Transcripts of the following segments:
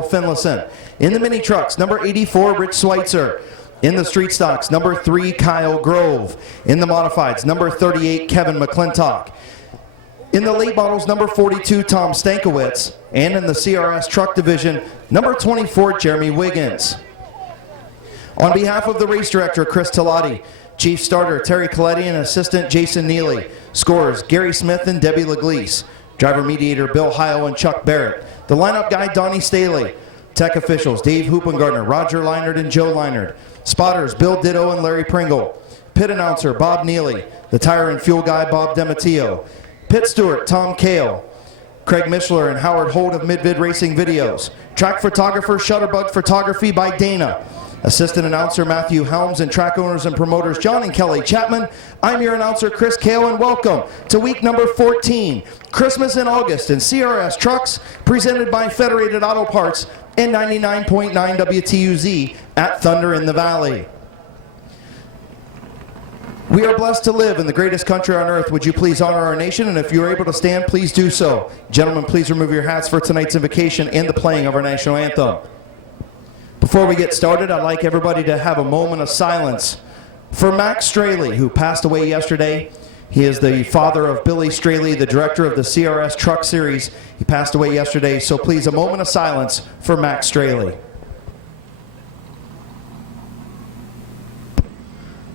Finlayson. In the mini trucks, number 84, Rich Schweitzer. In the street stocks, number 3, Kyle Grove. In the modifieds, number 38, Kevin McClintock. In the late models, number 42, Tom Stankiewicz. And in the CRS truck division, number 24, Jeremy Wiggins. On behalf of the race director, Chris Talati, chief starter, Terry Coletti, and assistant, Jason Neely. Scorers, Gary Smith and Debbie Leglise. Driver mediator, Bill Heil and Chuck Barrett. The lineup guy, Donnie Staley. Tech officials, Dave Hoopengardner, Roger Leinert, and Joe Leinert. Spotters, Bill Ditto and Larry Pringle. Pit announcer, Bob Neely. The tire and fuel guy, Bob Dematio. Pit steward, Tom Kale. Craig Mishler and Howard Holt of Mid-Vid Racing Videos. Track photographer, Shutterbug Photography by Dana. Assistant announcer Matthew Helms and track owners and promoters John and Kelly Chapman. I'm your announcer Chris Kale, and welcome to week number 14, Christmas in August in CRS Trucks, presented by Federated Auto Parts and 99.9 WTUZ at Thunder in the Valley. We are blessed to live in the greatest country on earth. Would you please honor our nation? And if you're able to stand, please do so. Gentlemen, please remove your hats for tonight's invocation and the playing of our national anthem. Before we get started, I'd like everybody to have a moment of silence for Max Straley, who passed away yesterday. He is the father of Billy Straley, the director of the CRS Truck Series. He passed away yesterday, so please, a moment of silence for Max Straley.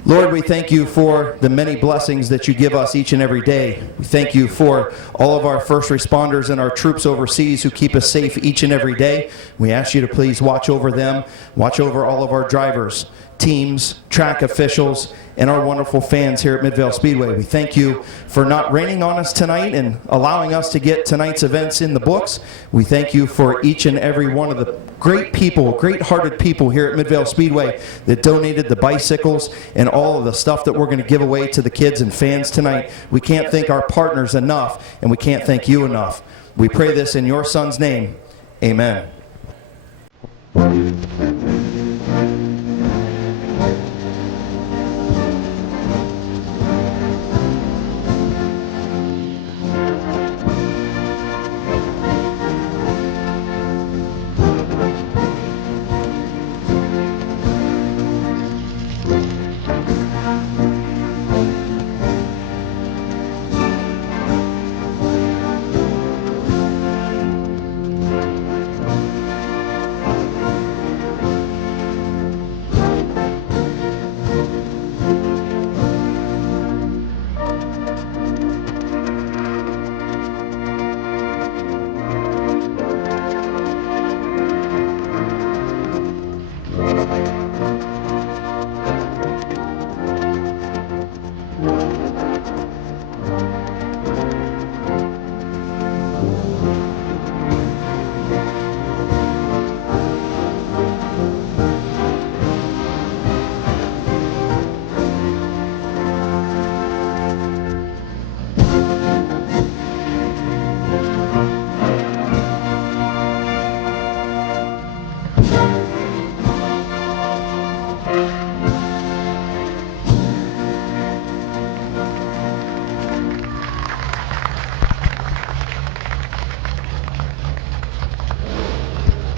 Lord, we thank you for the many blessings that you give us each and every day. We thank you for all of our first responders and our troops overseas who keep us safe each and every day. We ask you to please watch over them, watch over all of our drivers, teams, track officials, and our wonderful fans here at Midvale Speedway. We thank you for not raining on us tonight and allowing us to get tonight's events in the books. We thank you for each and every one of the great people, great-hearted people here at Midvale Speedway that donated the bicycles and all of the stuff that we're going to give away to the kids and fans tonight. We can't thank our partners enough, and we can't thank you enough. We pray this in your son's name. Amen.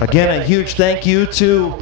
Again, a huge thank you to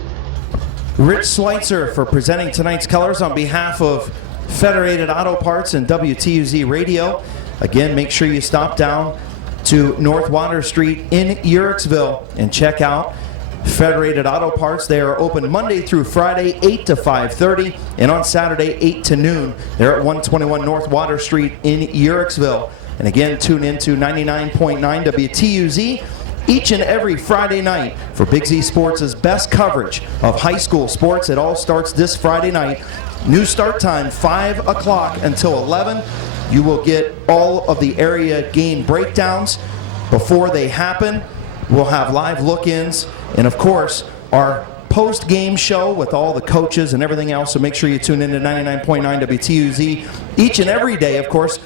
Rich Schweitzer for presenting tonight's colors on behalf of Federated Auto Parts and WTUZ Radio. Again, make sure you stop down to North Water Street in Uhrichsville and check out Federated Auto Parts. They are open Monday through Friday, 8 to 5:30, and on Saturday, 8 to noon. They're at 121 North Water Street in Uhrichsville. And again, tune into 99.9 WTUZ each and every Friday night for Big Z Sports' best coverage of high school sports. It all starts this Friday night. New start time, 5 o'clock until 11. You will get all of the area game breakdowns before they happen. We'll have live look-ins, and of course, our post-game show with all the coaches and everything else. So make sure you tune in to 99.9 WTUZ each and every day, of course.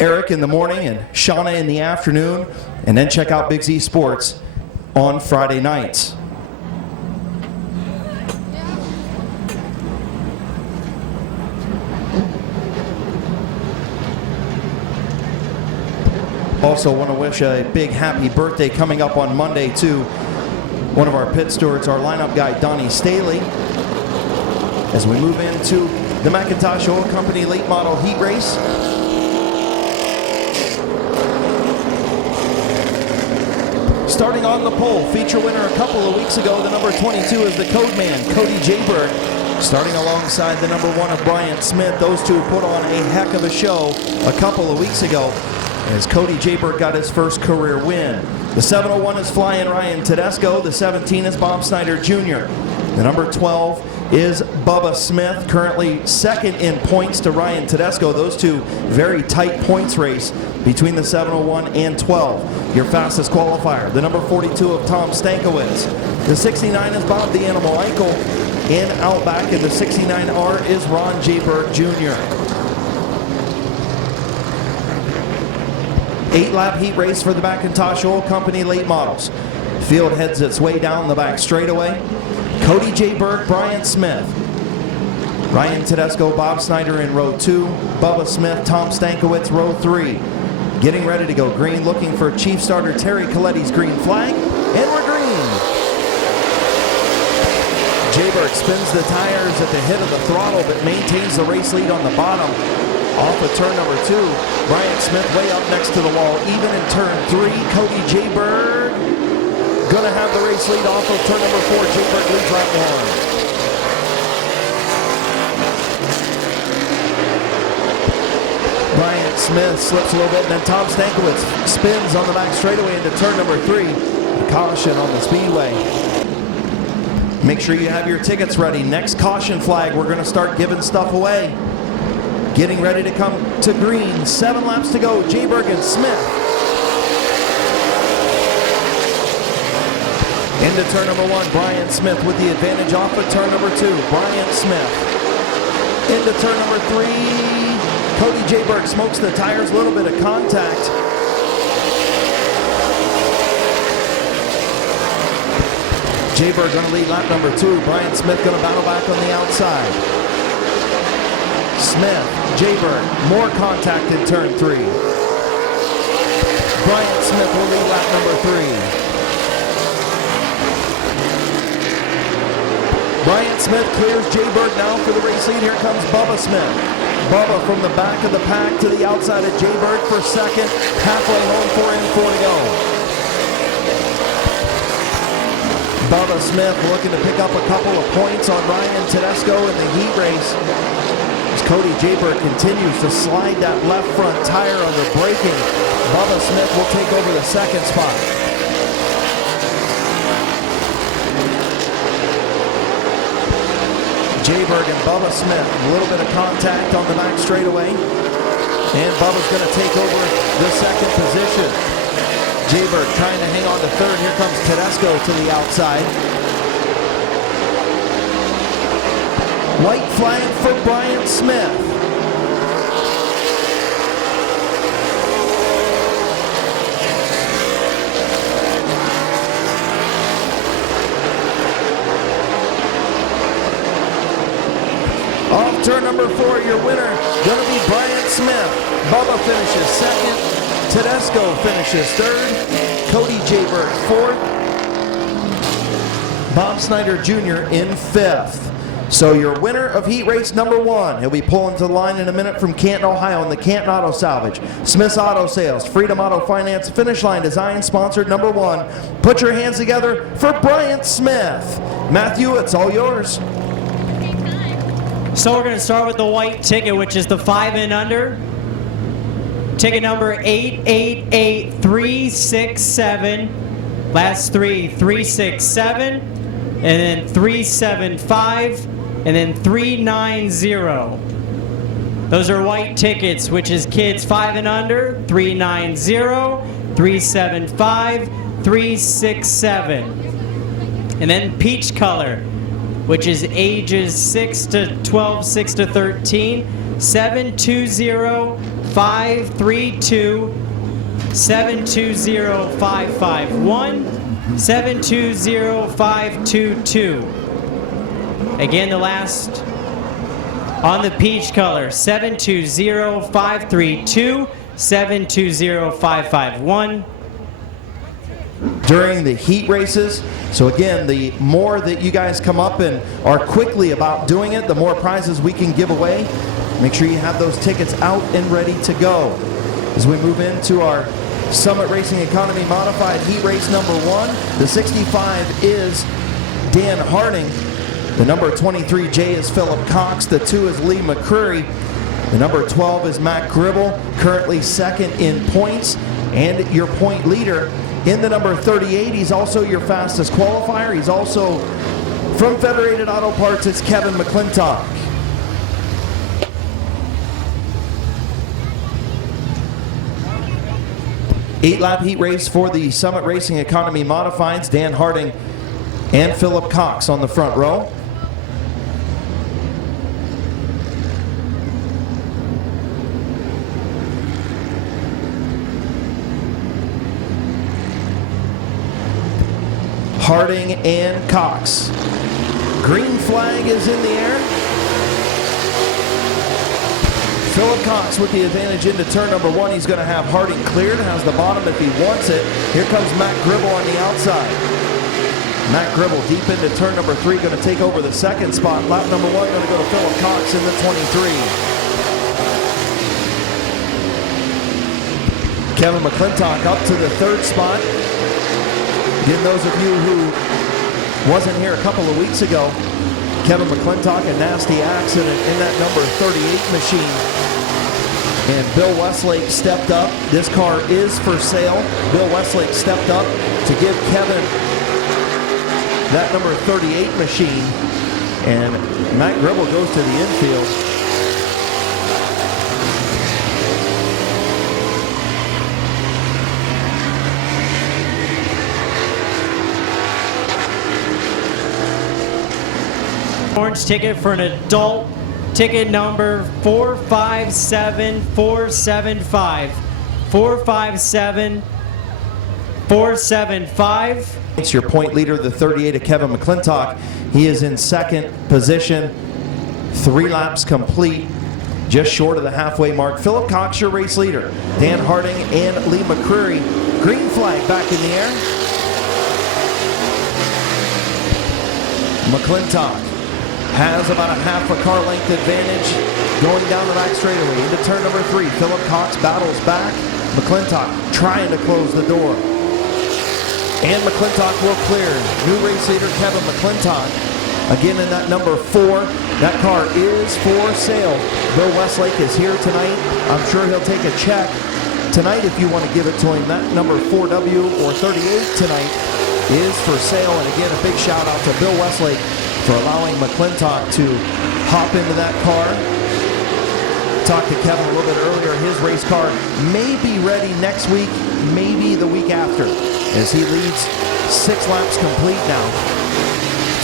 Eric in the morning and Shauna in the afternoon, and then check out Big Z Sports on Friday nights. Also want to wish a big happy birthday coming up on Monday to one of our pit stewards, our lineup guy, Donnie Staley. As we move into the McIntosh Oil Company late model heat race. Starting on the pole, feature winner a couple of weeks ago, the number 22 is the code man, Cody Jayberg. Starting alongside the number 1 of Bryant Smith. Those two put on a heck of a show a couple of weeks ago as Cody Jayberg got his first career win. The 701 is flying Ryan Tedesco. The 17 is Bob Snyder Jr. The number 12 is Bubba Smith, currently second in points to Ryan Tedesco. Those two very tight points race between the 701 and 12. Your fastest qualifier, the number 42 of Tom Stankiewicz. The 69 is Bob the Animal Eichel in Outback, and the 69R is Ron Jayberg Jr. 8-lap heat race for the McIntosh Oil Company late models. Field heads its way down the back straightaway. Cody Jayberg, Bryant Smith, Ryan Tedesco, Bob Snyder in row 2, Bubba Smith, Tom Stankiewicz, row 3. Getting ready to go green, looking for Chief Starter Terry Coletti's green flag, and we're green. Jayberg spins the tires at the head of the throttle, but maintains the race lead on the bottom. Off of turn number 2, Bryant Smith way up next to the wall, even in turn 3. Cody Jayberg gonna have the race lead off of turn number 4. Jayberg leads lap 1. Bryant Smith slips a little bit, and then Tom Stankiewicz spins on the back straightaway into turn number 3. Caution on the speedway. Make sure you have your tickets ready. Next caution flag, we're gonna start giving stuff away. Getting ready to come to green. 7 laps to go. Jayberg and Smith. Into turn number 1, Bryant Smith with the advantage off of turn number 2. Bryant Smith. Into turn number 3. Cody Jayberg smokes the tires, a little bit of contact. Jayberg gonna lead lap number 2. Bryant Smith gonna battle back on the outside. Smith, Jayberg, more contact in turn 3. Bryant Smith will lead lap number 3. Bryant Smith clears Jayberg now for the race lead. Here comes Bubba Smith. Bubba from the back of the pack to the outside of Jayberg for second. Halfway home, 4 in, 4 to go. Bubba Smith looking to pick up a couple of points on Ryan Tedesco in the heat race. As Cody Jayberg continues to slide that left front tire under braking, Bubba Smith will take over the second spot. Jayberg and Bubba Smith, a little bit of contact on the back straightaway. And Bubba's going to take over the second position. Jayberg trying to hang on to third. Here comes Tedesco to the outside. White flag for Bryant Smith. Off turn number 4, your winner going to be Bryant Smith. Bubba finishes second. Tedesco finishes third. Cody Jayberg fourth. Bob Snyder Jr. in fifth. So your winner of heat race number 1, he'll be pulling to the line in a minute from Canton, Ohio in the Canton Auto Salvage. Smith's Auto Sales, Freedom Auto Finance, Finish Line Design, sponsored number 1. Put your hands together for Bryant Smith. Matthew, it's all yours. So we're going to start with the white ticket, which is the 5 and under. Ticket number 888367. Last 3, 367. And then 375. And then 390. Those are white tickets, which is kids 5 and under, 390, 375, 367. And then peach color, which is ages 6 to 12, 6 to 13, 720, 532, 720, 551, 720, 522. Again, the last on the peach color, 720, 532, 720, 551, during the heat races. So again, the more that you guys come up and are quickly about doing it, the more prizes we can give away. Make sure you have those tickets out and ready to go. As we move into our Summit Racing Economy Modified Heat Race number 1, the 65 is Dan Harding. The number 23 J is Philip Cox. The 2 is Lee McCreary. The number 12 is Matt Gribble, currently second in points and your point leader. In the number 38, he's also your fastest qualifier. He's also from Federated Auto Parts, it's Kevin McClintock. Eight-lap heat race for the Summit Racing Economy Modifieds. Dan Harding and Philip Cox on the front row. Harding and Cox. Green flag is in the air. Philip Cox with the advantage into turn number 1. He's going to have Harding cleared, has the bottom if he wants it. Here comes Matt Gribble on the outside. Matt Gribble deep into turn number 3, going to take over the second spot. Lap number 1 going to go to Philip Cox in the 23. Kevin McClintock up to the 3rd spot. Again, those of you who wasn't here a couple of weeks ago, Kevin McClintock, a nasty accident in that number 38 machine. And Bill Westlake stepped up. This car is for sale. Bill Westlake stepped up to give Kevin that number 38 machine. And Matt Gribble goes to the infield. Orange ticket for an adult, ticket number 457475. 457475. It's your point leader, the 38 of Kevin McClintock. He is in second position. 3 laps complete, just short of the halfway mark. Philip Cox, your race leader. Dan Harding and Lee McCreary. Green flag back in the air. McClintock has about a half a car length advantage going down the back straightaway into turn number 3. Philip Cox battles back. McClintock trying to close the door. And McClintock will clear. New race leader Kevin McClintock. Again in that number 4. That car is for sale. Bill Westlake is here tonight. I'm sure he'll take a check tonight if you want to give it to him. That number 4W or 38 tonight is for sale. And again, a big shout out to Bill Westlake for allowing McClintock to hop into that car. Talked to Kevin a little bit earlier. His race car may be ready next week, maybe the week after, as he leads 6 laps complete now.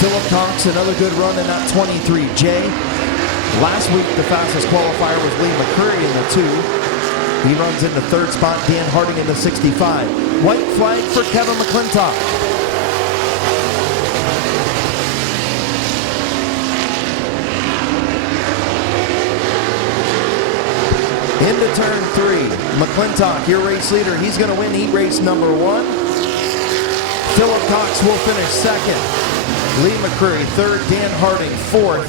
Philip Cox, another good run in that 23J. Last week, the fastest qualifier was Lee McCreary in the 2. He runs in the 3rd spot. Dan Harding in the 65. White flag for Kevin McClintock. Into turn 3, McClintock, your race leader. He's going to win heat race number 1. Philip Cox will finish 2nd. Lee McCreary 3rd. Dan Harding 4th.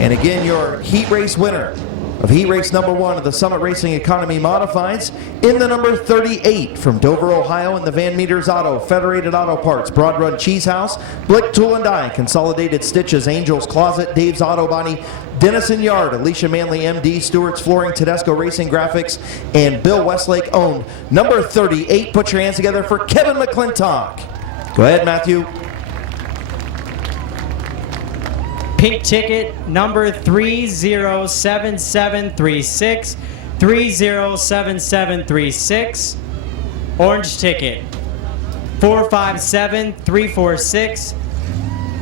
And again, your heat race winner of heat race number 1 of the Summit Racing Economy Modifieds in the number 38 from Dover, Ohio, in the Van Meters Auto, Federated Auto Parts, Broad Run Cheese House, Blick Tool and Die, Consolidated Stitches, Angel's Closet, Dave's Auto Body, Dennison Yard, Alicia Manley MD, Stewart's Flooring, Tedesco Racing Graphics, and Bill Westlake owned. Number 38, put your hands together for Kevin McClintock. Go ahead, Matthew. Pink ticket number 307736. 307736. Orange ticket 457346.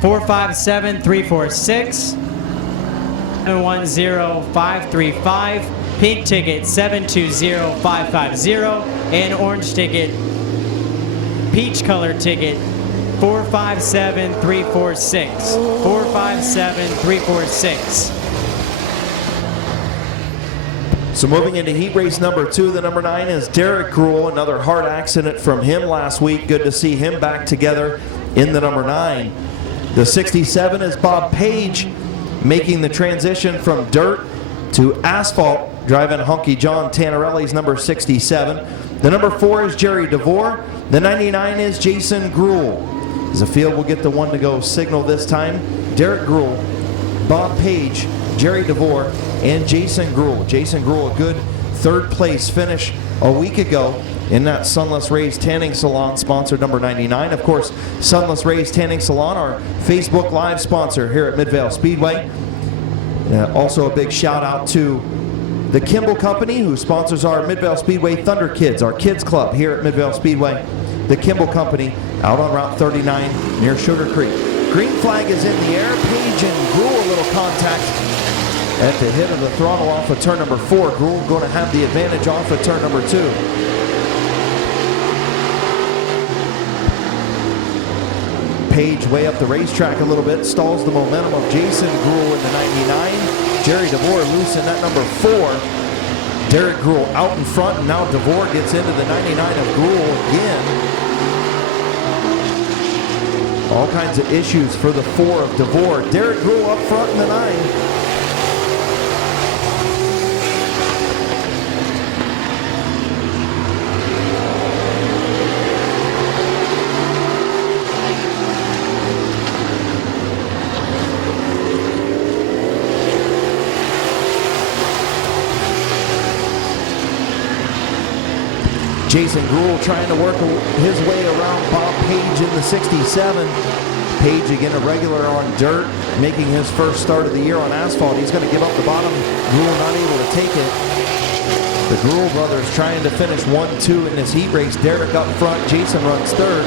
457346. 710535. Pink ticket 720550. And orange ticket, peach color ticket 457346. 457346. So moving into heat race number 2, the number 9 is Derek Gruhl. Another hard accident from him last week. Good to see him back together in the number 9. The 67 is Bob Page, making the transition from dirt to asphalt, driving Hunky John Tannerelli's number 67. The number 4 is Jerry DeVore. The 99 is Jason Gruhl. As the field will get the one to go signal this time, Derek Gruhl, Bob Page, Jerry DeVore, and Jason Gruhl. Jason Gruhl, a good third place finish a week ago in that Sunless Rays Tanning Salon, sponsor number 99. Of course, Sunless Rays Tanning Salon, our Facebook Live sponsor here at Midvale Speedway. Also a big shout out to the Kimball Company, who sponsors our Midvale Speedway Thunder Kids, our kids club here at Midvale Speedway. The Kimball Company out on Route 39 near Sugar Creek. Green flag is in the air. Page and Gruhl, a little contact at the hit of the throttle off of turn number 4. Gruhl going to have the advantage off of turn number 2. Page way up the racetrack a little bit, stalls the momentum of Jason Gruhl in the 99. Jerry DeVore loose in that number 4. Derek Gruhl out in front, and now DeVore gets into the 99 of Gruhl again. All kinds of issues for the 4 of DeVore. Derek Gruhl up front in the 9. Jason Gruhl trying to work his way around Bob Page in the 67. Page again a regular on dirt, making his first start of the year on asphalt. He's going to give up the bottom. Gruhl not able to take it. The Gruhl brothers trying to finish 1-2 in this heat race. Derek up front, Jason runs third.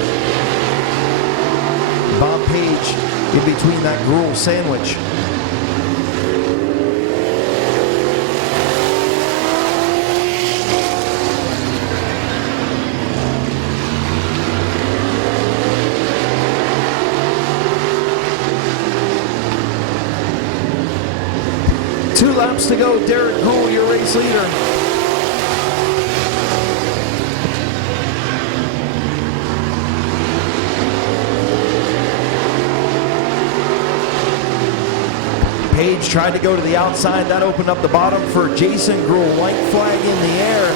Bob Page in between that Gruhl sandwich. Two laps to go. Derek Gruhl, your race leader. Page tried to go to the outside. That opened up the bottom for Jason Gruhl. White flag in the air.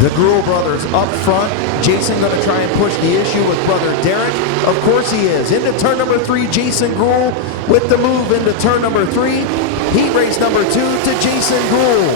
The Gruhl brothers up front. Jason going to try and push the issue with brother Derek. Of course he is. Into turn number 3, Jason Gruhl with the move into turn number 3. Heat race number 2 to Jason Gruhl.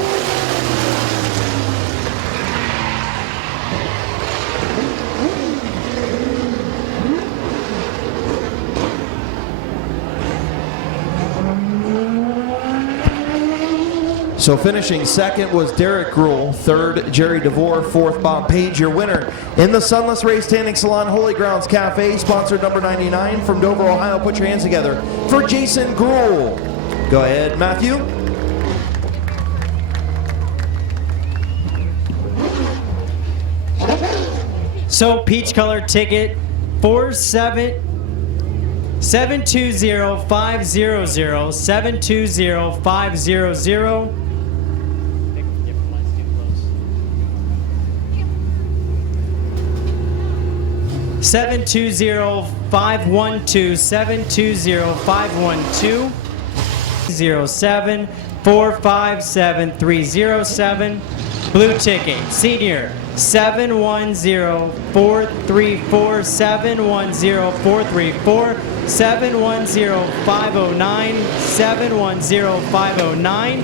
So finishing second was Derek Gruhl, third Jerry DeVore, fourth Bob Page. Your winner in the Sunless Rays Tanning Salon Holy Grounds Cafe, sponsored number 99 from Dover, Ohio. Put your hands together for Jason Gruhl. Go ahead, Matthew. So peach color ticket 720-500, 720-500. 720-512, 720-512, 07-457-307. Blue ticket, senior, 710-434, 710-434, 710-509, 710-509.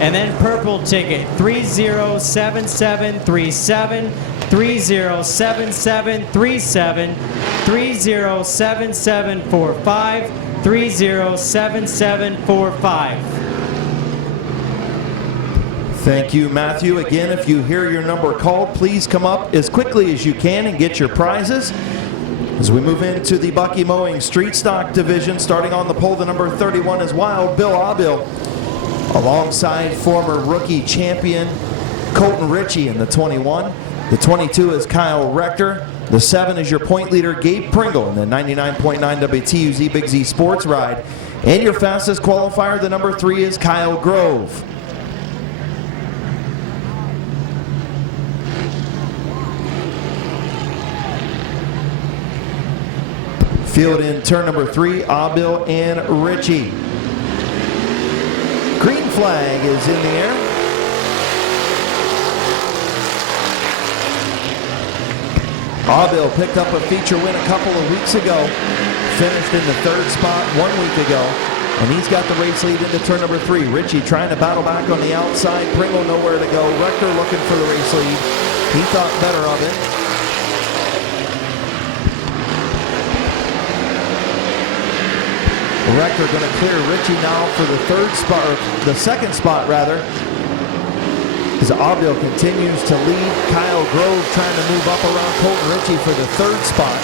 And then purple ticket, 307737, 307737, 307745, 307745. Thank you, Matthew. Again, if you hear your number called, please come up as quickly as you can and get your prizes. As we move into the Bucky Mowing Street Stock Division, starting on the pole, the number 31 is Wild Bill Abil, alongside former rookie champion Colton Ritchie in the 21. The 22 is Kyle Rector. The 7 is your point leader, Gabe Pringle, in the 99.9 WTUZ Big Z Sports Ride. And your fastest qualifier, the number 3, is Kyle Grove. Field in turn number 3, Abil and Richie. Green flag is in the air. Abil picked up a feature win a couple of weeks ago. Finished in the 3rd spot 1 week ago. And he's got the race lead into turn number 3. Richie trying to battle back on the outside. Pringle nowhere to go. Rector looking for the race lead. He thought better of it. Rector going to clear Richie now for the 3rd spot, or the 2nd spot rather. As Abil continues to lead. Kyle Grove trying to move up around Colton Richie for the 3rd spot.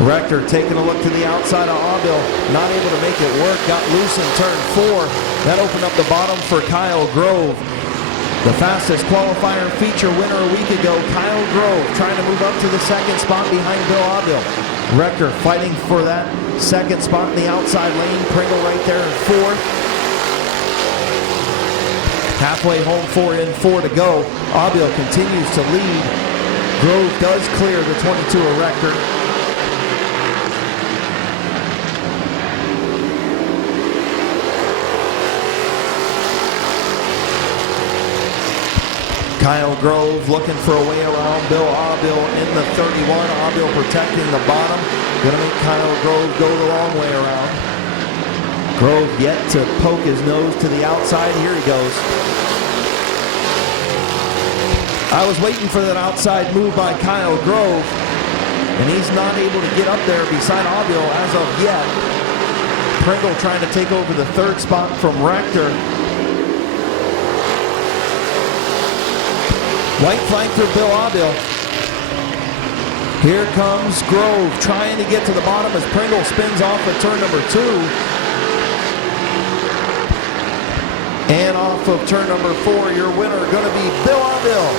Rector taking a look to the outside of Abil, not able to make it work, got loose in turn 4. That opened up the bottom for Kyle Grove. The fastest qualifier feature winner a week ago, Kyle Grove, trying to move up to the 2nd spot behind Bill Abil. Rector fighting for that 2nd spot in the outside lane. Pringle right there in 4th. Halfway home, 4 in, 4 to go. Abil continues to lead. Grove does clear the 22 of Rector. Kyle Grove looking for a way around Bill Abil in the 31. Abil protecting the bottom. Going to make Kyle Grove go the long way around. Grove yet to poke his nose to the outside. Here he goes. I was waiting for that outside move by Kyle Grove, and he's not able to get up there beside Abil as of yet. Pringle trying to take over the 3rd spot from Rector. White flag for Bill Abil. Here comes Grove trying to get to the bottom as Pringle spins off at turn number 2. And off of turn number 4, your winner going to be Bill Abil.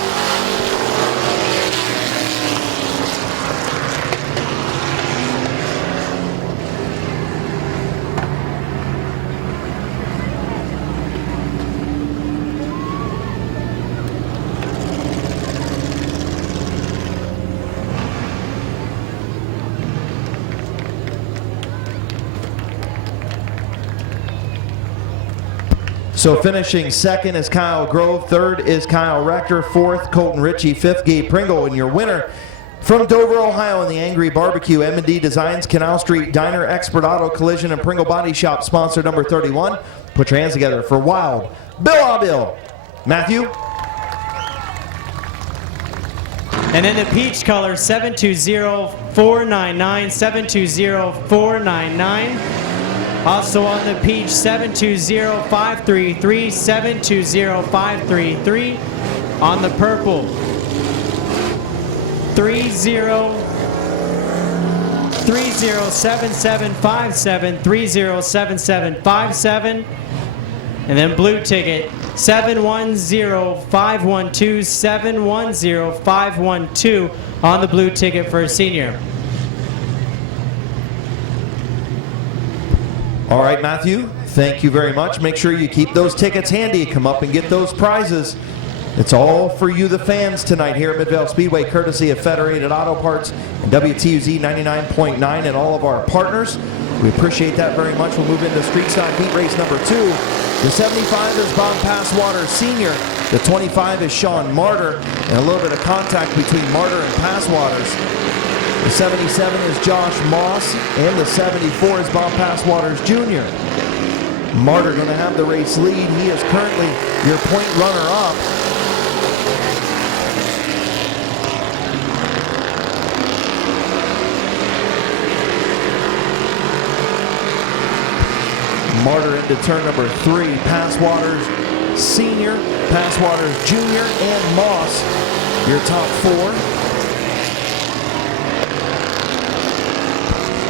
So finishing 2nd is Kyle Grove, 3rd is Kyle Rector, 4th Colton Richie, 5th Gabe Pringle, and your winner from Dover, Ohio in the Angry Barbecue, M&D Designs, Canal Street Diner, Expert Auto Collision, and Pringle Body Shop, sponsor number 31. Put your hands together for Wild Bill Abil. Matthew? And in the peach color, 720-499, 720-499. Also on the peach, 720-533, 720-533. On the purple, 307757, 307757. And then blue ticket, 710512, 710512 on the blue ticket for a senior. All right, Matthew, thank you very much. Make sure you keep those tickets handy. Come up and get those prizes. It's all for you, the fans, tonight here at Midvale Speedway, courtesy of Federated Auto Parts and WTUZ 99.9 and all of our partners. We appreciate that very much. We'll move into street stock heat race number 2. The 75 is Bob Passwater Sr. The 25 is Sean Martyr, and a little bit of contact between Martyr and Passwaters. The 77 is Josh Moss, and the 74 is Bob Passwaters Jr. Martyr going to have the race lead. He is currently your point runner-up. Martyr into turn number 3. Passwaters Sr., Passwaters Jr., and Moss, your top 4.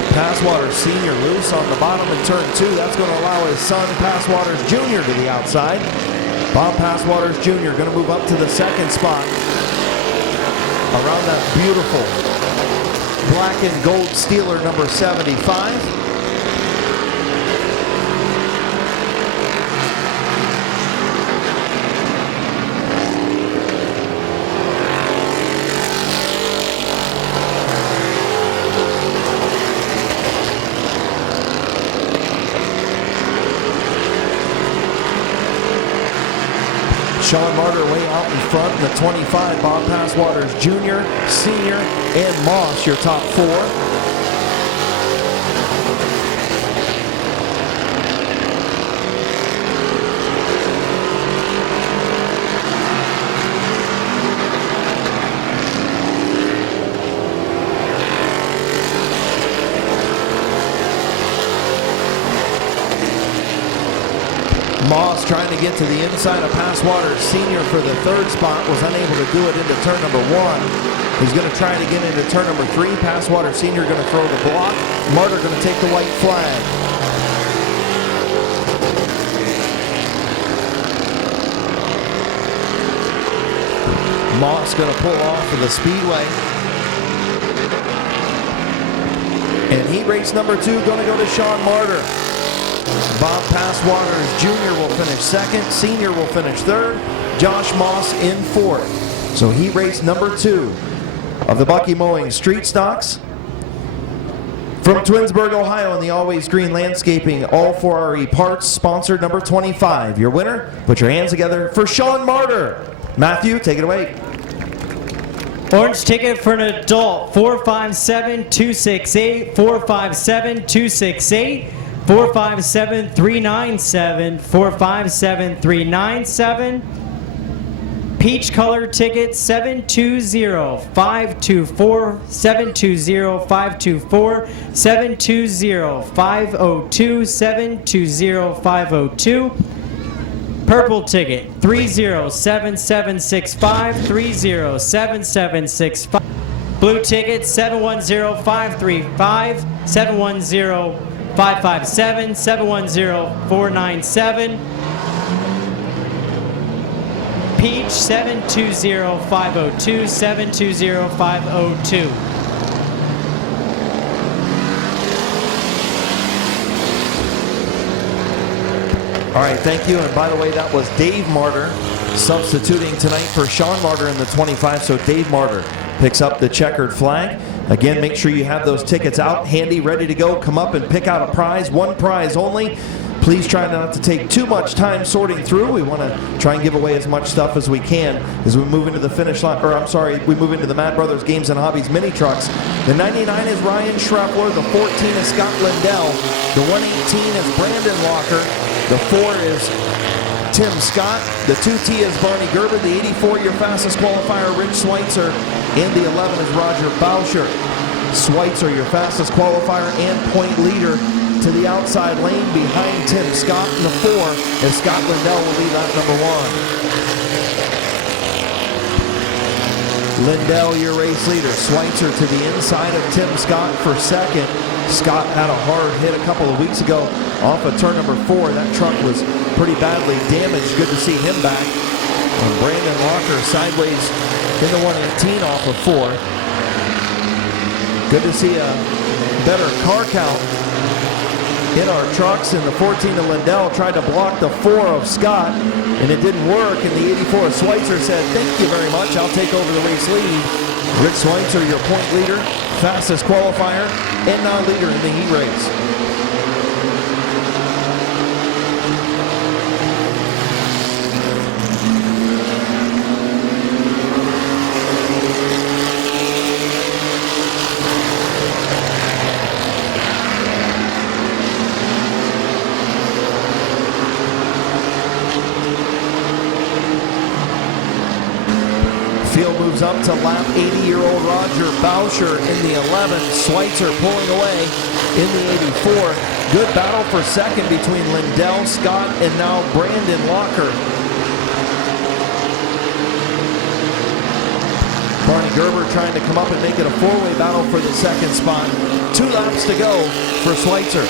Passwaters Sr. loose on the bottom in turn 2. That's going to allow his son, Passwaters Jr., to the outside. Bob Passwaters Jr. going to move up to the second spot around that beautiful black and gold Steeler number 75. Sean Martyr way out in front in the 25. Bob Passwaters Jr., Senior, and Moss, your top four. Moss trying to get to the inside of Passwaters Senior for the third spot, was unable to do it into turn number 1. He's going to try to get into turn number 3. Passwaters Senior going to throw the block. Martyr going to take the white flag. Moss going to pull off of the speedway. And heat race number 2 going to go to Sean Martyr. Bob Passwaters Jr. will finish second. Senior will finish third. Josh Moss in fourth. So heat race number 2 of the Bucky Mowing Street Stocks. From Twinsburg, Ohio, in the Always Green Landscaping All 4RE Parts, sponsored number 25. Your winner, put your hands together for Sean Martyr. Matthew, take it away. Orange ticket for an adult, 457-268, 457-268. 457-397, 457-397. Peach color ticket 720-524, 720-524, 720-502, 720-502. Purple ticket 307765, 307765. Blue ticket 710535, 710-557, 710-497. Peach 720-502, 720-502. All right, thank you. And by the way, that was Dave Martyr substituting tonight for Sean Martyr in the 25. So Dave Martyr picks up the checkered flag. Again, make sure you have those tickets out, handy, ready to go. Come up and pick out a prize, one prize only. Please try not to take too much time sorting through. We want to try and give away as much stuff as we can as we move into the finish line, we move into the Mad Brothers Games and Hobbies mini trucks. The 99 is Ryan Schreffler, the 14 is Scott Lindell, the 118 is Brandon Walker, the 4 is Tim Scott, the 2T is Barney Gerber, the 84 your fastest qualifier Rich Schweitzer, and the 11 is Roger Bauscher. Schweitzer your fastest qualifier and point leader to the outside lane behind Tim Scott, and the 4 is Scott Lindell will be that number 1. Lindell, your race leader. Schweitzer to the inside of Tim Scott for second. Scott had a hard hit a couple of weeks ago off of turn number 4. That truck was pretty badly damaged. Good to see him back. And Brandon Walker sideways in the 118 off of 4. Good to see a better car count in our trucks, and the 14 of Lindell tried to block the 4 of Scott, and it didn't work, and the 84 of Schweitzer said, "Thank you very much, I'll take over the race lead." Rick Schweitzer, your point leader, fastest qualifier, and now leader in the heat race. Field moves up to lap 80-year-old Roger Bauscher in the 11. Schweitzer pulling away in the 84. Good battle for second between Lindell, Scott, and now Brandon Walker. Barney Gerber trying to come up and make it a four-way battle for the second spot. 2 laps to go for Schweitzer.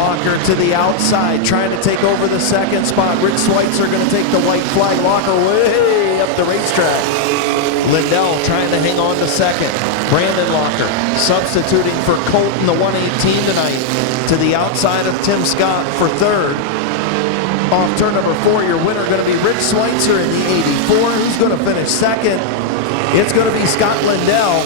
Locker to the outside, trying to take over the second spot. Rich Schweitzer going to take the white flag. Locker way up the racetrack. Lindell trying to hang on to second. Brandon Locker substituting for Colt in the 118 tonight to the outside of Tim Scott for third. Off turn number 4, your winner going to be Rich Schweitzer in the 84. Who's going to finish second? It's going to be Scott Lindell,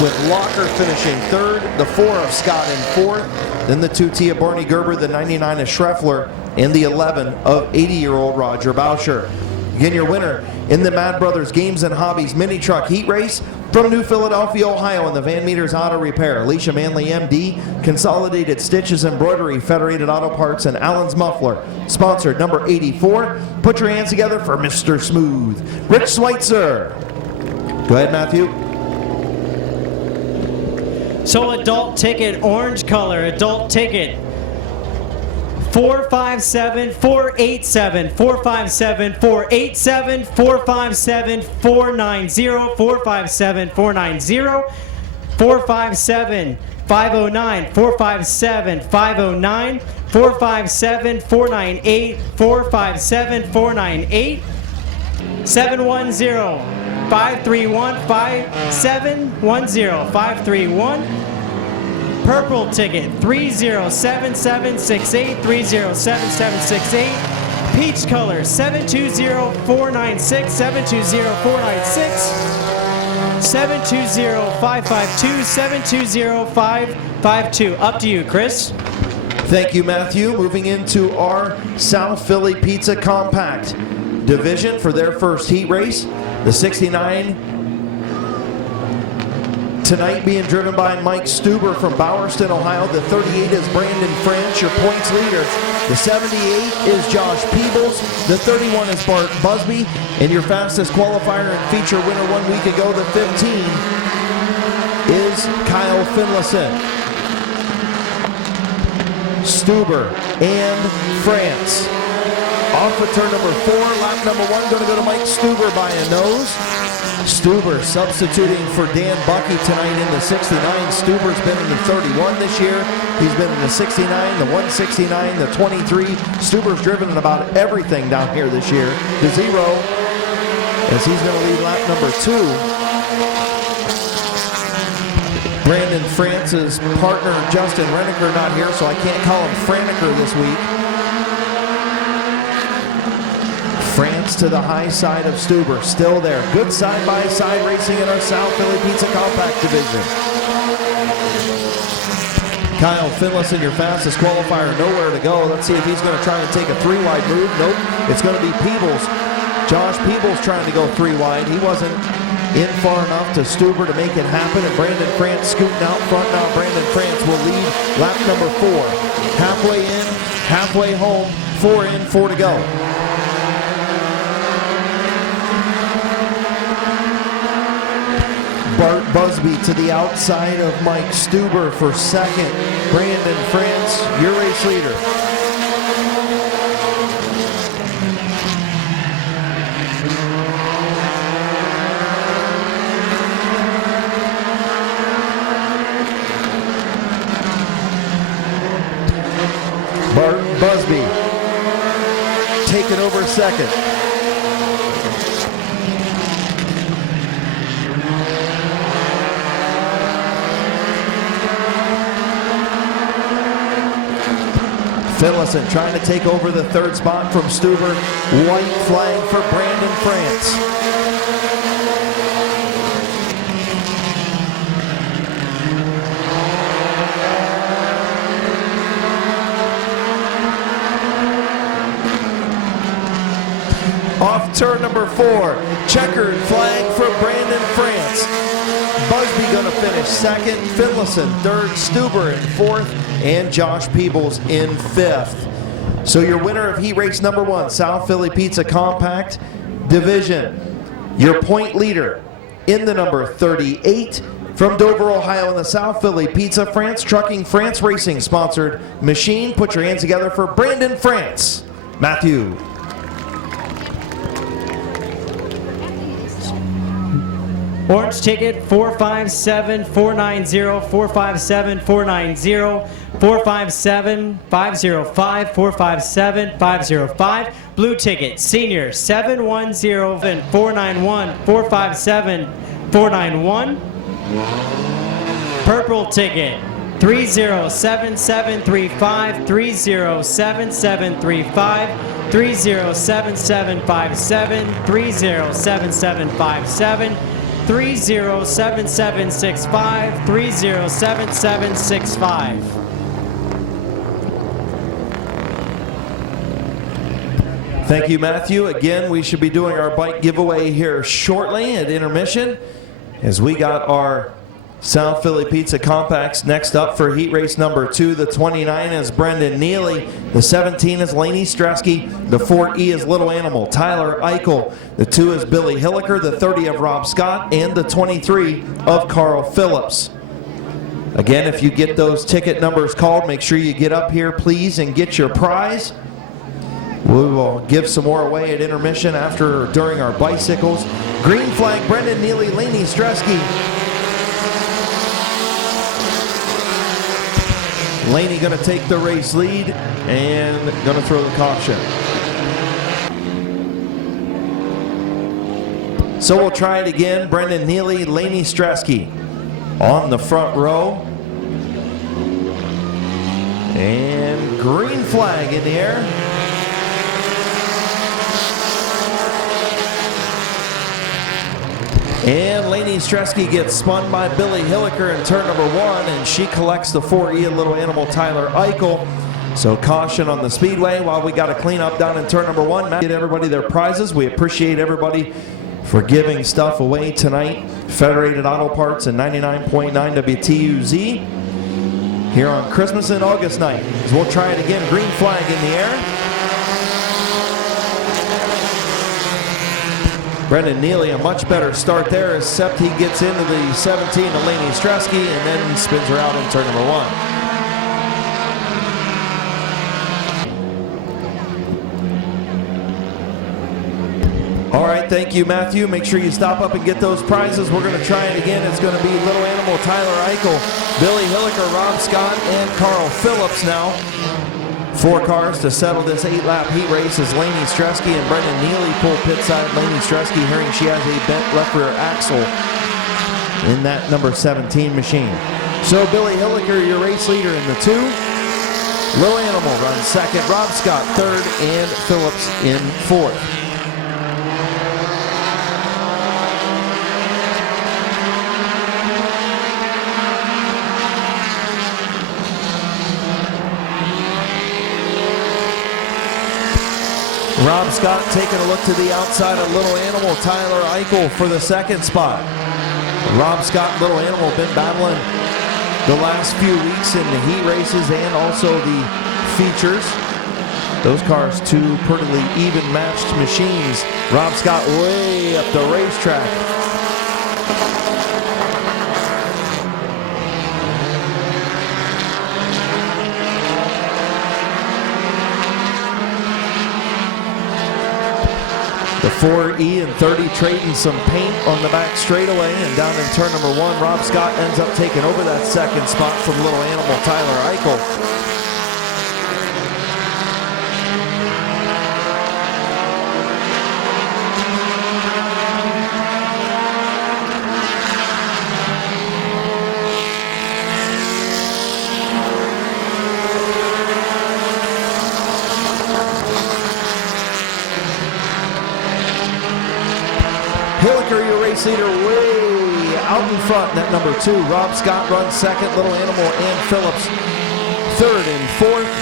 with Locker finishing third, the 4 of Scott in fourth, then the 2T of Barney Gerber, the 99 of Schreffler, and the 11 of 80-year-old Roger Bauscher. Again, your winner in the Mad Brothers Games and Hobbies Mini Truck Heat Race from New Philadelphia, Ohio, in the Van Meters Auto Repair, Alicia Manley, MD, Consolidated Stitches Embroidery, Federated Auto Parts, and Allen's Muffler. Sponsored number 84. Put your hands together for Mr. Smooth, Rich Schweitzer. Go ahead, Matthew. So adult ticket, orange color, adult ticket. 457 487 457 487 457 490 457 490 457 509 457 509 457 498 457 498 710 531 5710 531. Purple ticket 307768 307768. Peach color 720496 720496 720552 720552. Up to you, Chris. Thank you, Matthew. Moving into our South Philly Pizza Compact division for their first heat race. The 69 tonight being driven by Mike Stuber from Bowerston, Ohio. The 38 is Brandon French, your points leader. The 78 is Josh Peebles. The 31 is Bart Busby. And your fastest qualifier and feature winner 1 week ago, the 15, is Kyle Finlayson. Stuber and France. Off of turn number 4, lap number 1, going to go to Mike Stuber by a nose. Stuber substituting for Dan Bucky tonight in the 69. Stuber's been in the 31 this year. He's been in the 69, the 169, the 23. Stuber's driven in about everything down here this year. The 0, as he's going to lead lap number 2. Brandon France's partner, Justin Renneker, not here, so I can't call him Franneker this week. France to the high side of Stuber, still there. Good side-by-side racing in our South Philly Pizza Compact division. Kyle Finlayson, your fastest qualifier, nowhere to go. Let's see if he's going to try and take a 3-wide move. Nope, it's going to be Peebles. Josh Peebles trying to go 3-wide. He wasn't in far enough to Stuber to make it happen, and Brandon France scooting out front now. Brandon France will lead lap number 4. Halfway in, halfway home, 4 in, 4 to go. Bart Busby to the outside of Mike Stuber for second. Brandon France, your race leader. Bart Busby taking over second. Finlayson trying to take over the 3rd spot from Stuber. White flag for Brandon France. Off turn number 4, checkered flag for Brandon France. Busby going to finish second, Finlayson third, Stuber in 4th, and Josh Peebles in 5th. So your winner of heat race number 1, South Philly Pizza Compact Division. Your point leader in the number 38 from Dover, Ohio, in the South Philly Pizza France Trucking France Racing sponsored machine. Put your hands together for Brandon France. Matthew. Orange ticket 457 490 457 490. 457 505 457 505. Blue ticket, senior 710 491 457 491. Purple ticket 307735 307735 307757 307757 307765 307765. Thank you, Matthew. Again, we should be doing our bike giveaway here shortly at intermission, as we got our South Philly Pizza Compacts next up for heat race number 2. The 29 is Brendan Neely. The 17 is Laney Stresky. The 4E is Little Animal Tyler Eichel. The 2 is Billy Hilliker. The 30 of Rob Scott. And the 23 of Carl Phillips. Again, if you get those ticket numbers called, make sure you get up here, please, and get your prize. We will give some more away at intermission after or during our bicycles. Green flag, Brendan Neely, Laney Stresky. Laney going to take the race lead and going to throw the caution. So we'll try it again. Brendan Neely, Laney Stresky on the front row. And green flag in the air. And Laney Stresky gets spun by Billy Hilliker in turn number 1, and she collects the 4E and Little Animal Tyler Eichel. So caution on the speedway while we got to clean up down in turn number 1. Get everybody their prizes. We appreciate everybody for giving stuff away tonight. Federated Auto Parts and 99.9 WTUZ here on Christmas and August night. So we'll try it again. Green flag in the air. Brendan Neely, a much better start there, except he gets into the 17 to Laney Stresky and then spins her out in turn number 1. All right, thank you, Matthew. Make sure you stop up and get those prizes. We're going to try it again. It's going to be Little Animal Tyler Eichel, Billy Hilliker, Rob Scott, and Carl Phillips now. 4 cars to settle this 8-lap heat race as Laney Stresky and Brendan Neely pull pit side. Laney Stresky hearing she has a bent left rear axle in that number 17 machine. So Billy Hilliker, your race leader in the 2. Little Animal runs second, Rob Scott third, and Phillips in 4th. Rob Scott taking a look to the outside of Little Animal Tyler Eichel for the 2nd spot. Rob Scott and Little Animal have been battling the last few weeks in the heat races and also the features. Those cars, 2 prettily even matched machines. Rob Scott way up the racetrack. The 4E and 30 trading some paint on the back straightaway, and down in turn number 1, Rob Scott ends up taking over that 2nd spot from Little Animal Tyler Eichel. Hilliker, your race leader, way out in front in that number 2. Rob Scott runs 2nd, Little Animal and Phillips 3rd and 4th.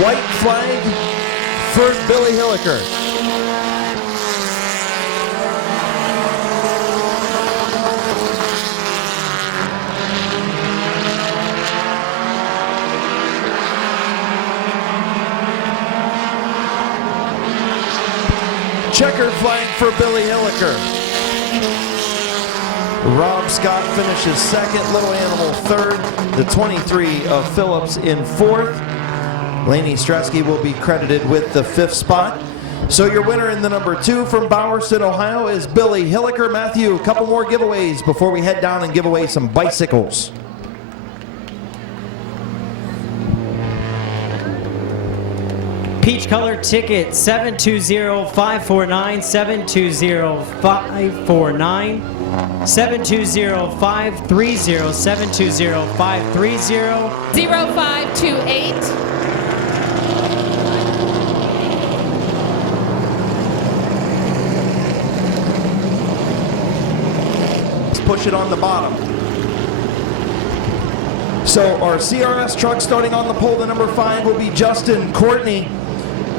White flag for Billy Hilliker. Checkered flag for Billy Hilliker. Rob Scott finishes second. Little Animal third. The 23 of Phillips in fourth. Laney Stresky will be credited with the fifth spot. So your winner in the number 2 from Bowerston, Ohio is Billy Hilliker. Matthew, a couple more giveaways before we head down and give away some bicycles. Peach color ticket 720-549, 720-549, 720-530, 720-530. 0528. Push it on the bottom. So our CRS truck starting on the pole, the number 5 will be Justin Courtney.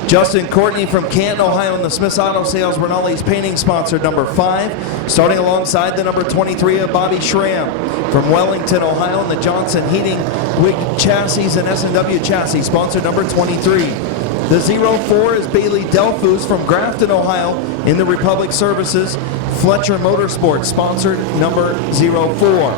Justin Courtney from Canton, Ohio, and the Smith's Auto Sales Bernali's Painting sponsor, number 5. Starting alongside the number 23 of Bobby Schramm from Wellington, Ohio, and the Johnson Heating Wig Chassis and S&W Chassis sponsor, number 23. The 04 is Bailey Delphus from Grafton, Ohio, in the Republic Services Fletcher Motorsports, sponsored number 04.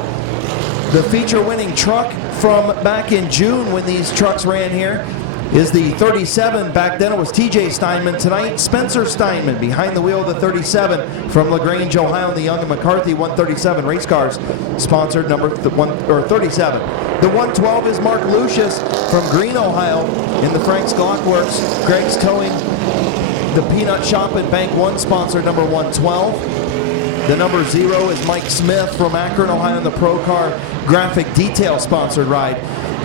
The feature-winning truck from back in June when these trucks ran here is the 37. Back then it was TJ Steinman. Tonight, Spencer Steinman behind the wheel of the 37 from LaGrange, Ohio, the Young and McCarthy 137 race cars, sponsored number 37. The 112 is Mark Lucius from Greene, Ohio, in the Frank's Glock Works. Greg's Towing, the Peanut Shop and Bank 1, sponsored number 112. The number 0 is Mike Smith from Akron, Ohio, in the Pro Car Graphic Detail sponsored ride.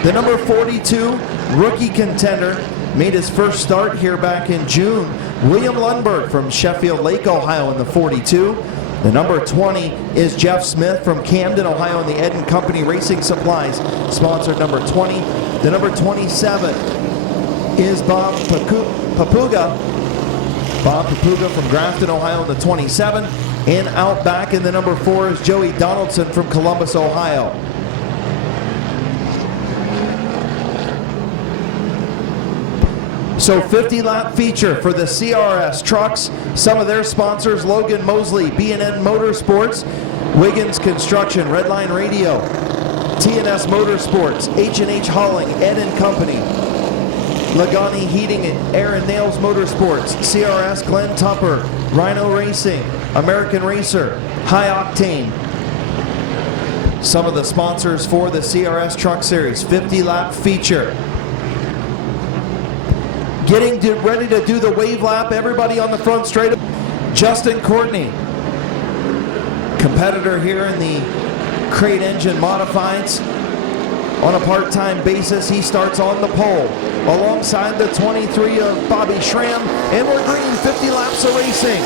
The number 42, rookie contender, made his first start here back in June. William Lundberg from Sheffield Lake, Ohio, in the 42. The number 20 is Jeff Smith from Camden, Ohio, in the Ed & Company Racing Supplies, sponsored number 20. The number 27 is Bob Papuga. Bob Papuga from Grafton, Ohio, in the 27. And out back in the number 4 is Joey Donaldson from Columbus, Ohio. So 50-lap feature for the CRS trucks. Some of their sponsors: Logan Mosley, B&N Motorsports, Wiggins Construction, Redline Radio, TNS Motorsports, H&H Hauling, Ed & Company, Lagani Heating and Air and Nails Motorsports, CRS Glenn Tupper, Rhino Racing, American Racer, High Octane. Some of the sponsors for the CRS Truck Series 50-lap feature. Getting ready to do the wave lap, everybody on the front straight. Justin Courtney, competitor here in the crate engine modifieds. On a part-time basis, he starts on the pole alongside the 23 of Bobby Schramm, and we're green, 50 laps of racing.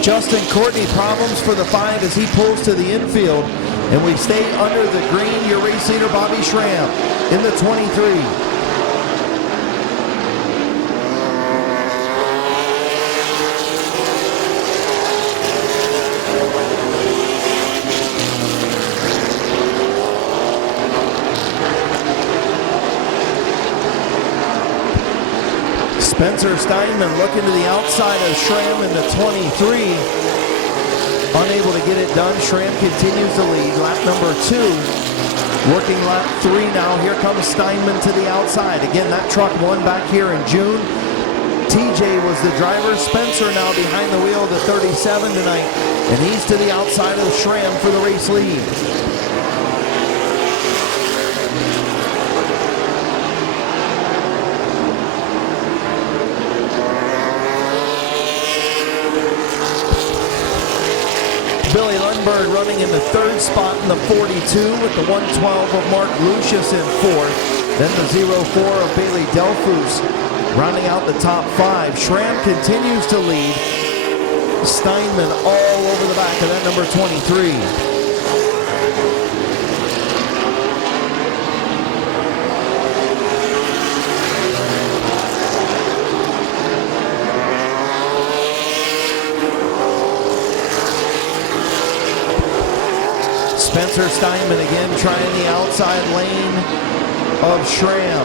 Justin Courtney problems for the 5 as he pulls to the infield, and we stay under the green. Your race leader, Bobby Schramm, in the 23. Spencer Steinman looking to the outside of Schramm in the 23. Unable to get it done. Schramm continues to lead. Lap number 2. Working lap 3 now. Here comes Steinman to the outside. Again, that truck won back here in June. TJ was the driver. Spencer now behind the wheel of the 37 tonight. And he's to the outside of Schramm for the race lead. Billy Lundberg running in the 3rd spot in the 42 with the 112 of Mark Lucius in 4th. Then the 04 of Bailey Delphus rounding out the top 5. Schramm continues to lead. Steinman all over the back of that number 23. Spencer Steinman again trying the outside lane of Schramm.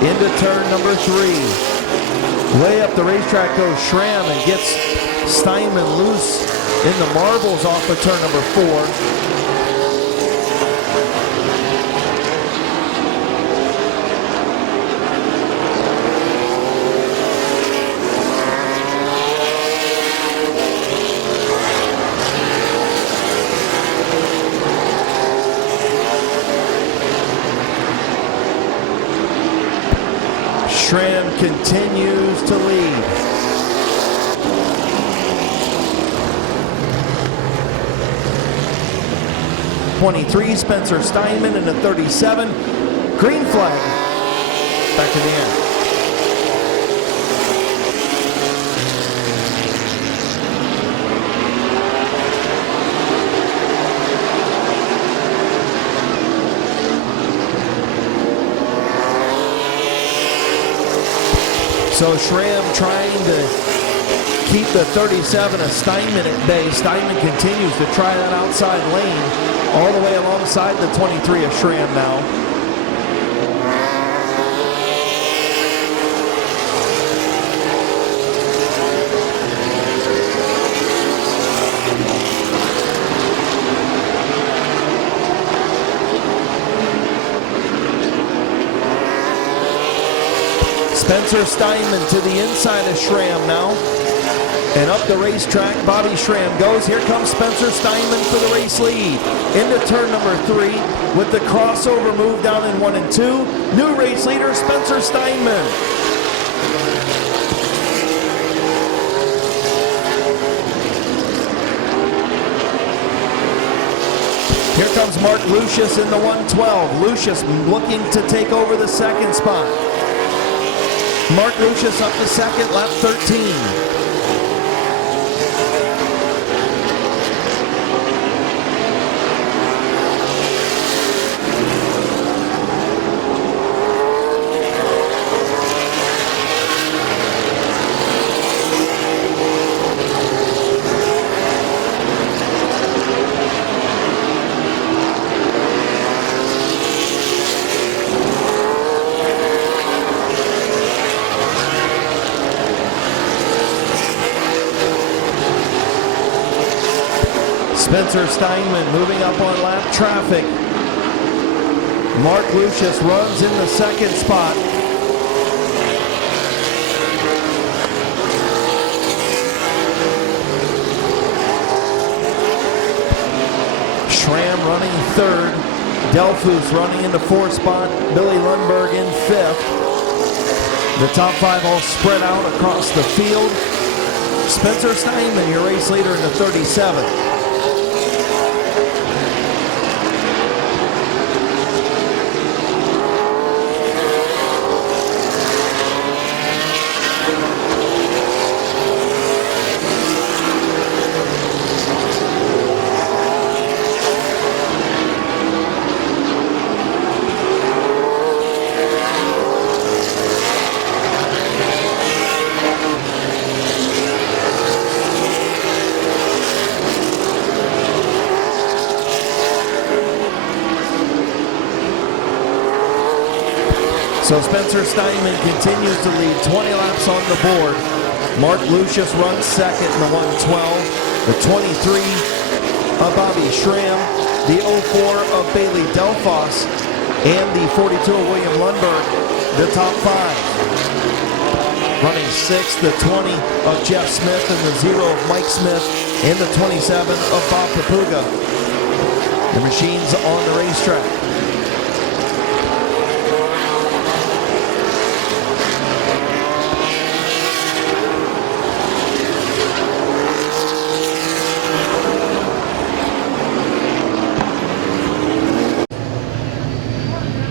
Into turn number 3. Way up the racetrack goes Schramm and gets Steinman loose in the marbles off of turn number 4. Schramm continues to lead. '23, Spencer Steinman in the 37. Green flag. Back to the end. So Schramm trying to keep the 37 of Steinman at bay. Steinman continues to try that outside lane all the way alongside the 23 of Schramm now. Spencer Steinman to the inside of Schramm now. And up the racetrack, Bobby Schramm goes. Here comes Spencer Steinman for the race lead. Into turn number 3 with the crossover move down in 1 and 2. New race leader, Spencer Steinman. Here comes Mark Lucius in the 112. Lucius looking to take over the second spot. Mark Lucius up to second, lap 13. Spencer Steinman moving up on lap traffic. Mark Lucius runs in the second spot. Schramm running third. Delphus running into fourth spot. Billy Lundberg in fifth. The top 5 all spread out across the field. Spencer Steinman, your race leader in the 37. So Spencer Steinman continues to lead, 20 laps on the board. Mark Lucius runs second in the 112. The 23 of Bobby Schramm, the 04 of Bailey Delphos, and the 42 of William Lundberg, the top 5. Running 6th, the 20 of Jeff Smith, and the 0 of Mike Smith, and the 27 of Bob Papuga. The machines on the racetrack.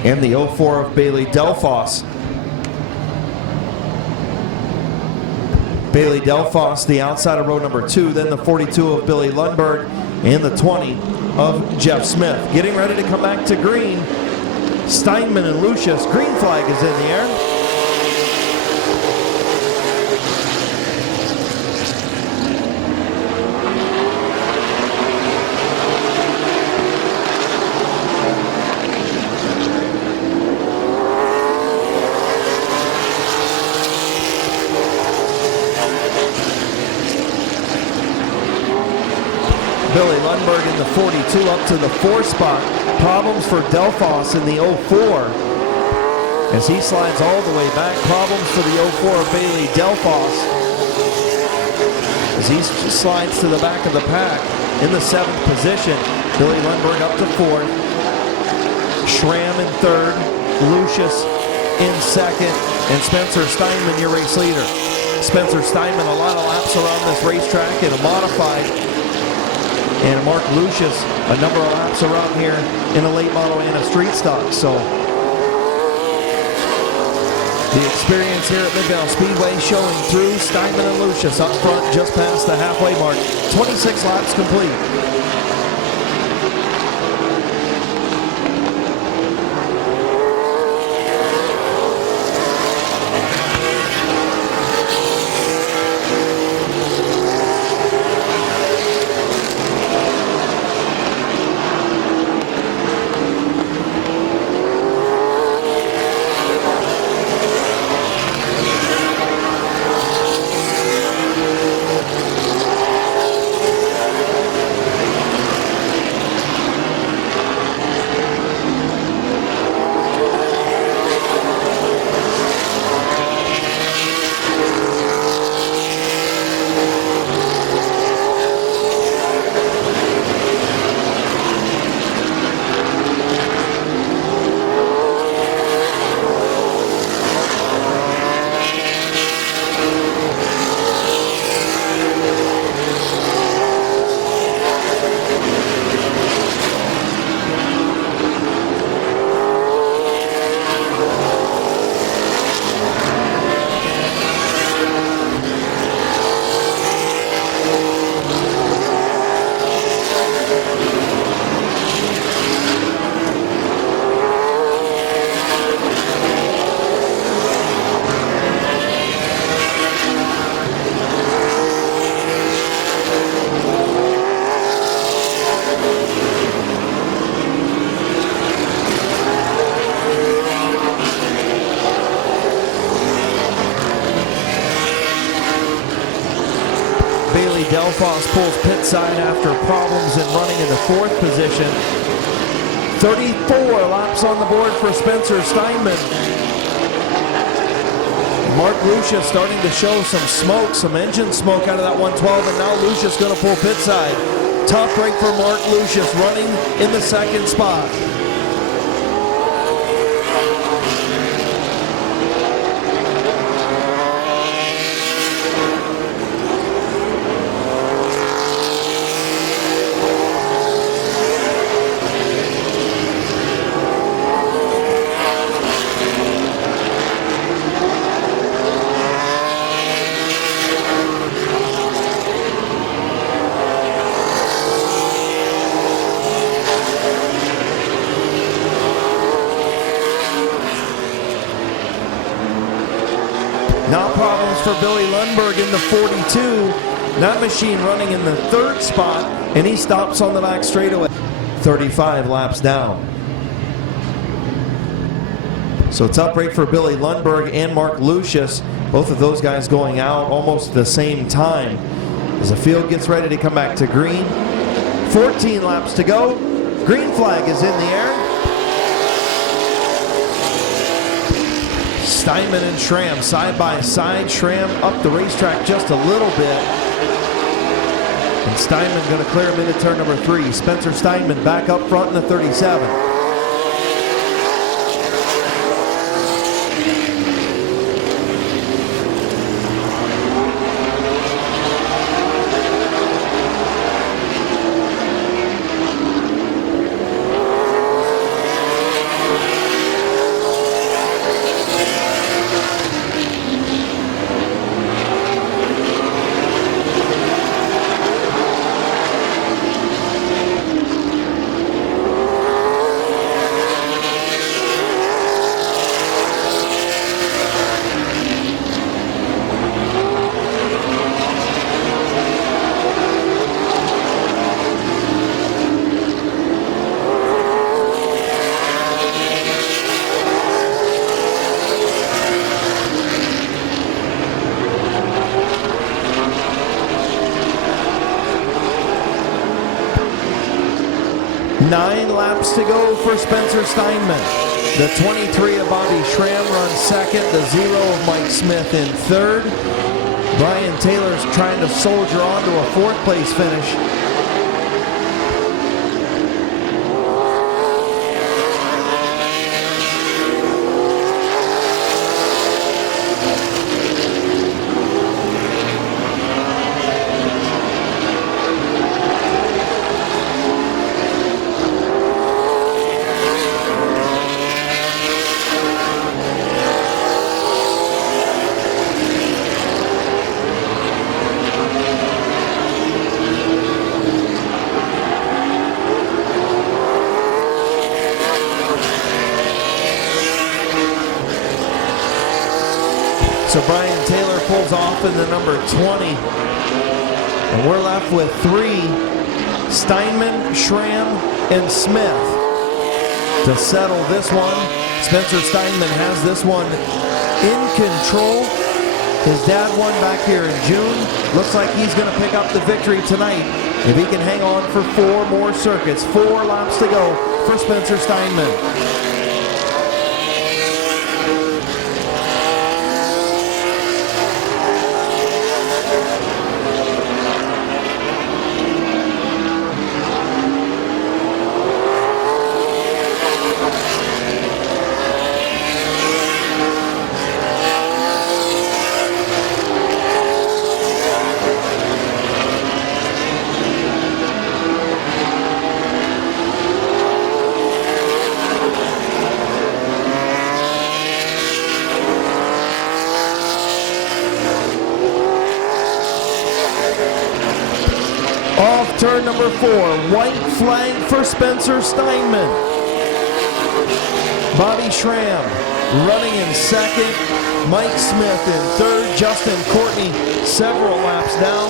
And the 04 of Bailey Delphos. Bailey Delphos, the outside of row number 2, then the 42 of Billy Lundberg, and the 20 of Jeff Smith. Getting ready to come back to green. Steinman and Lucius. Green flag is in the air. Billy Lundberg in the 42 up to the 4 spot. Problems for Delphos in the 04 as he slides all the way back. Problems for the 04 Bailey Delphos as he slides to the back of the pack in the 7th position. Billy Lundberg up to 4th. Schramm in 3rd. Lucius in 2nd. And Spencer Steinman, your race leader. Spencer Steinman, a lot of laps around this racetrack in a modified. And Mark Lucius, a number of laps around here in a late model and a street stock. So the experience here at Midvale Speedway showing through. Steinman and Lucius up front just past the halfway mark. 26 laps complete. Bailey Delphos pulls pit side after problems in running in the 4th position. 34 laps on the board for Spencer Steinman. Mark Lucius starting to show some smoke, some engine smoke out of that 112, and now Lucius going to pull pit side. Tough break for Mark Lucius running in the 2nd spot. Now problems for Billy Lundberg in the 42. That machine running in the 3rd spot, and he stops on the back straightaway. 35 laps down. So tough break for Billy Lundberg and Mark Lucius. Both of those guys going out almost at the same time. As the field gets ready to come back to green. 14 laps to go. Green flag is in the air. Steinman and Schramm side by side. Schramm up the racetrack just a little bit. And Steinman going to clear him into turn number 3. Spencer Steinman back up front in the 37. 9 laps to go for Spencer Steinman. The 23 of Bobby Schramm runs second. The 0 of Mike Smith in third. Brian Taylor's trying to soldier on to a 4th place finish. So Brian Taylor pulls off in the number 20. And we're left with 3, Steinman, Schramm, and Smith to settle this one. Spencer Steinman has this one in control. His dad won back here in June. Looks like he's going to pick up the victory tonight if he can hang on for 4 more circuits. 4 laps to go for Spencer Steinman. Off turn number 4, white flag for Spencer Steinman. Bobby Schramm running in second. Mike Smith in third. Justin Courtney several laps down.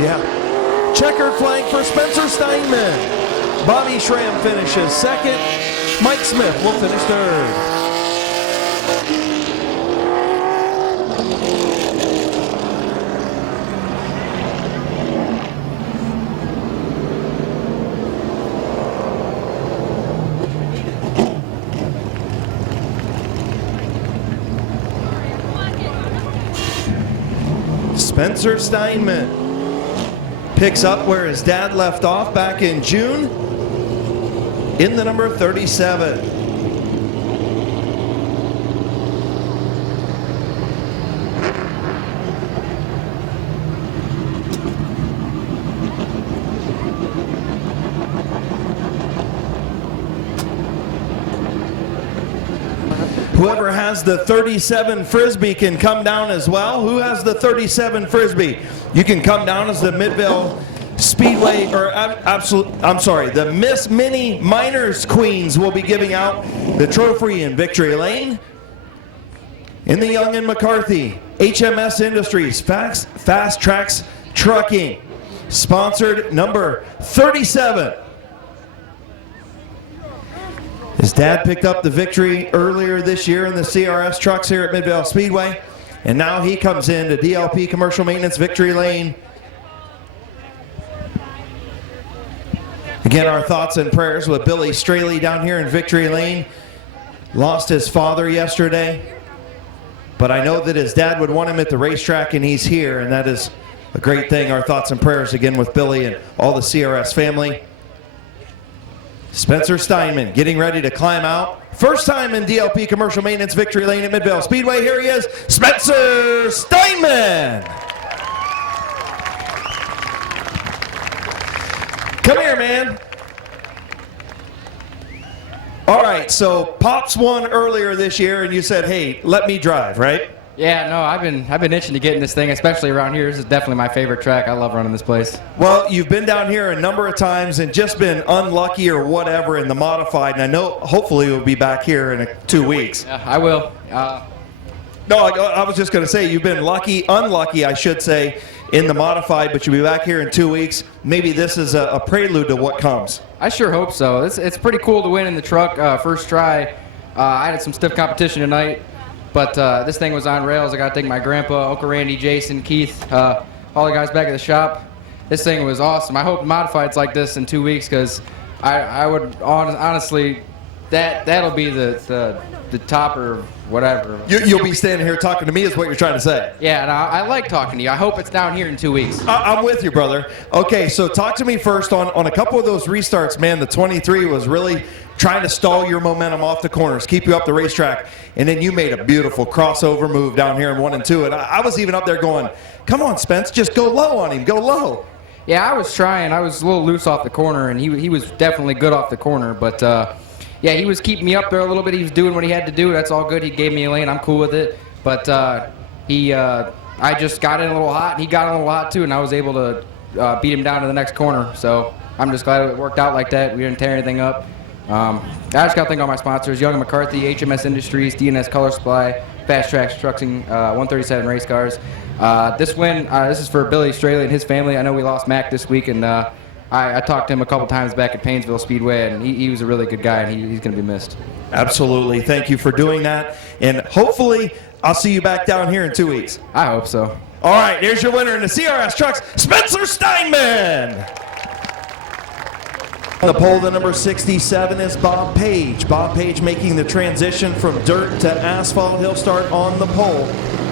Yeah. Checkered flag for Spencer Steinman. Bobby Schramm finishes second. Mike Smith will finish third. Spencer Steinman picks up where his dad left off back in June in the number 37. Whoever has the 37 Frisbee can come down as well. Who has the 37 Frisbee? You can come down as the Midvale Speedway, or the Miss Mini Miners Queens will be giving out the trophy in Victory Lane. In the Young and McCarthy, HMS Industries, Fast Tracks Trucking, sponsored number 37. His dad picked up the victory earlier this year in the CRS trucks here at Midvale Speedway, and now he comes into DLP Commercial Maintenance Victory Lane. Again, our thoughts and prayers with Billy Straley down here in Victory Lane. Lost his father yesterday, but I know that his dad would want him at the racetrack, and he's here, and that is a great thing. Our thoughts and prayers again with Billy and all the CRS family. Spencer Steinman getting ready to climb out. First time in DLP Commercial Maintenance Victory Lane at Midvale Speedway. Here he is, Spencer Steinman. Come here, man. All right, so Pops won earlier this year, and you said, hey, let me drive, right? Yeah, no, I've been itching to get in this thing, especially around here. This is definitely my favorite track. I love running this place. Well, you've been down here a number of times and just been unlucky or whatever in the modified, and I know hopefully you'll be back here in 2 weeks. Yeah, I will. No, I was just going to say you've been unlucky, I should say, in the modified, but you'll be back here in 2 weeks. Maybe this is a prelude to what comes. I sure hope so. It's pretty cool to win in the truck first try. I had some stiff competition tonight. But this thing was on rails. I got to thank my grandpa, Uncle Randy, Jason, Keith, all the guys back at the shop. this thing was awesome. I hope modifieds like this in 2 weeks because I would honestly, that'll be the top or whatever. You'll be standing here talking to me is what you're trying to say. Yeah, and I like talking to you. I hope it's down here in 2 weeks. I'm with you, brother. Okay, so talk to me first on a couple of those restarts, man. The 23 was really trying to stall your momentum off the corners, keep you up the racetrack, and then you made a beautiful crossover move down here in 1 and 2. And I was even up there going, come on, Spence, just go low on him, go low. Yeah, I was trying. I was a little loose off the corner, and he was definitely good off the corner. But, yeah, he was keeping me up there a little bit. He was doing what he had to do. That's all good. He gave me a lane. I'm cool with it. But I just got in a little hot, and he got in a little hot, too, and I was able to beat him down to the next corner. So I'm just glad it worked out like that. We didn't tear anything up. I just got to thank all my sponsors, Young & McCarthy, HMS Industries, DNS Color Supply, Fast Tracks Trucking, 137 Race Cars. This win, this is for Billy Straley and his family. I know we lost Mac this week, and I talked to him a couple times back at Paynesville Speedway, and he was a really good guy, and he's going to be missed. Absolutely. Thank you for doing that. And hopefully I'll see you back down here in 2 weeks. I hope so. All right, here's your winner in the CRS Trucks, Spencer Steinman. On the pole, the number 67 is Bob Page. Bob Page making the transition from dirt to asphalt. He'll start on the pole.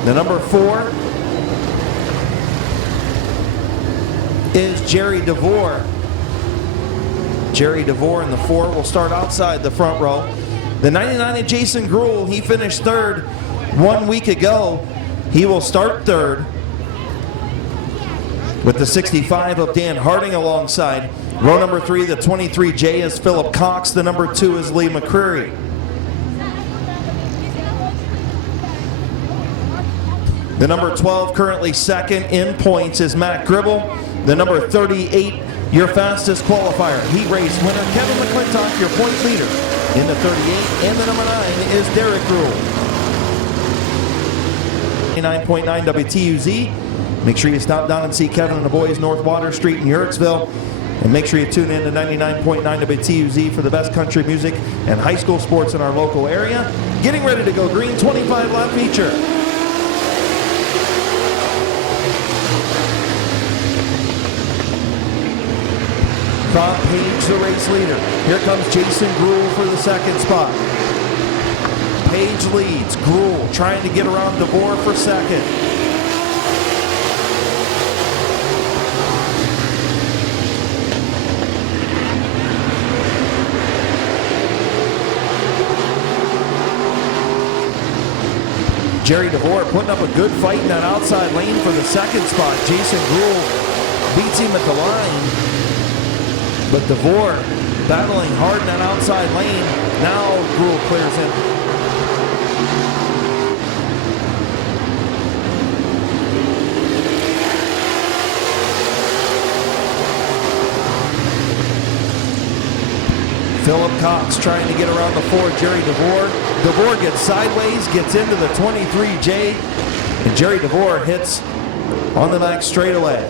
The number 4 is Jerry DeVore. Jerry DeVore in the 4 will start outside the front row. The 99 is Jason Gruhl. He finished 3rd 1 week ago. He will start 3rd. With the 65 of Dan Harding alongside. Row number 3, the 23J is Philip Cox. The number 2 is Lee McCreary. The number 12, currently 2nd in points, is Matt Gribble. The number 38, your fastest qualifier, heat race winner, Kevin McClintock, your point leader in the 38. And the number 9 is Derek Gruhl. 9.9 WTUZ. Make sure you stop down and see Kevin and the boys North Water Street in Yurtsville. And make sure you tune in to 99.9 WTUZ for the best country music and high school sports in our local area. Getting ready to go green, 25-lap feature. Bob Page, the race leader. Here comes Jason Gruhl for the 2nd spot. Page leads. Gruhl trying to get around DeVore for 2nd. Jerry DeVore putting up a good fight in that outside lane for the 2nd spot. Jason Gruhl beats him at the line. But DeVore battling hard in that outside lane. Now Gruhl clears him. Philip Cox trying to get around the 4, Jerry DeVore. DeVore gets sideways, gets into the 23J, and Jerry DeVore hits on the back straightaway.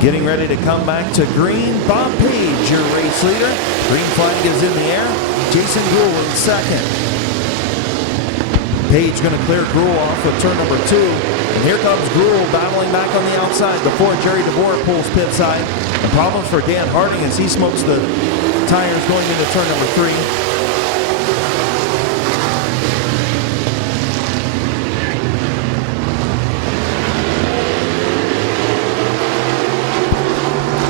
Getting ready to come back to green, Bob Page, your race leader. Green flag is in the air. Jason Gruhl in 2nd. Page going to clear Gruhl off with turn number 2. And here comes Gruhl battling back on the outside before Jerry DeVore pulls pit side. The problem for Dan Harding as he smokes the tires going into turn number 3.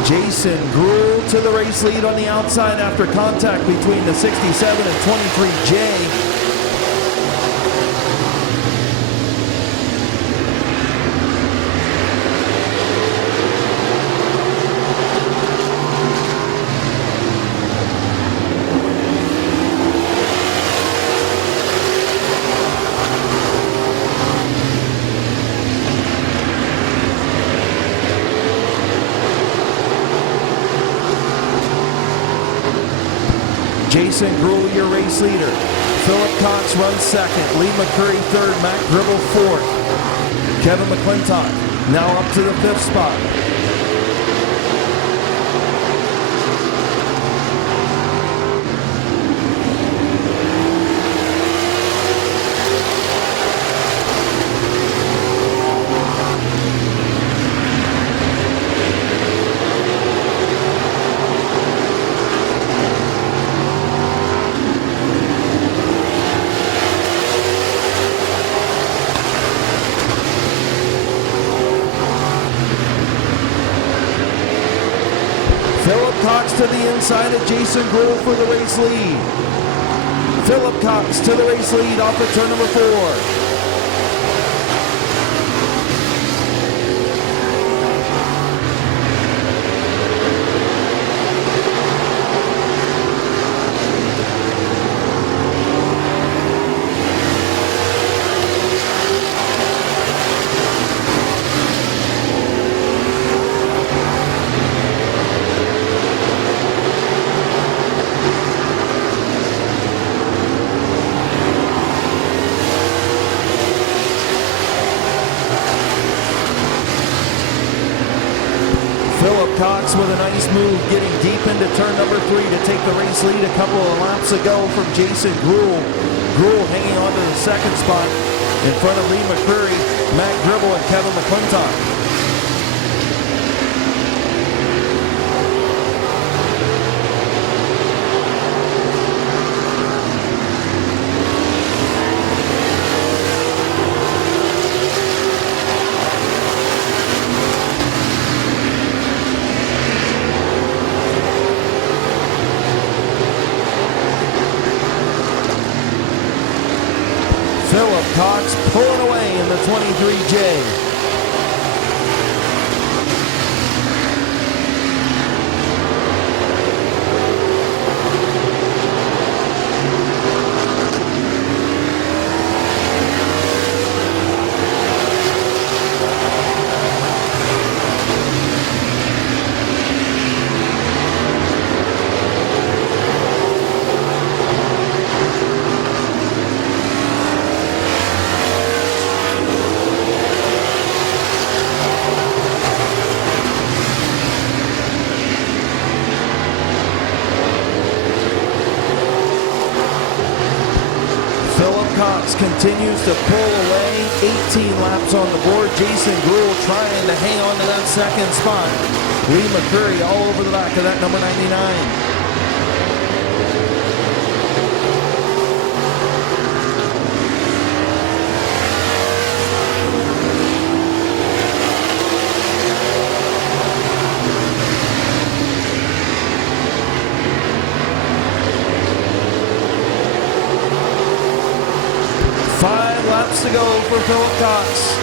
Jason Gruhl to the race lead on the outside after contact between the 67 and 23J. Jason Gruhl, your race leader. Philip Cox runs 2nd. Lee McCurry 3rd. Matt Gribble 4th. Kevin McClintock Now up to the 5th spot. Philip Cox to the inside of Jason Gruhl for the race lead. Philip Cox to the race lead off of turn number 4. Philip Cox with a nice move, getting deep into turn number 3 to take the race lead a couple of laps ago from Jason Gruhl. Gruhl hanging on to the 2nd spot in front of Lee McCreary, Matt Gribble, and Kevin McClintock. Philip Cox pulling away in the 23J. Cox continues to pull away, 18 laps on the board. Jason Gruhl trying to hang on to that 2nd spot. Lee McCreary all over the back of that number 99. Laps to go for Philip Cox.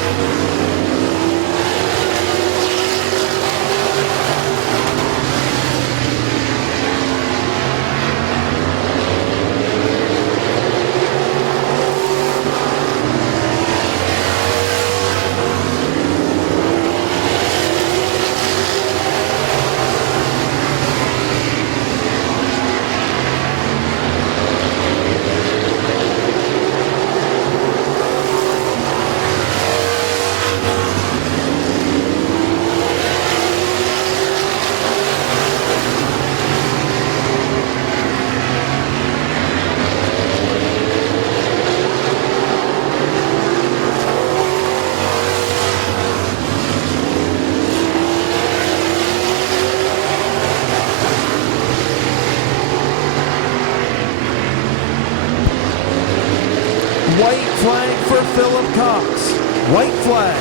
White flag for Philip Cox. White flag.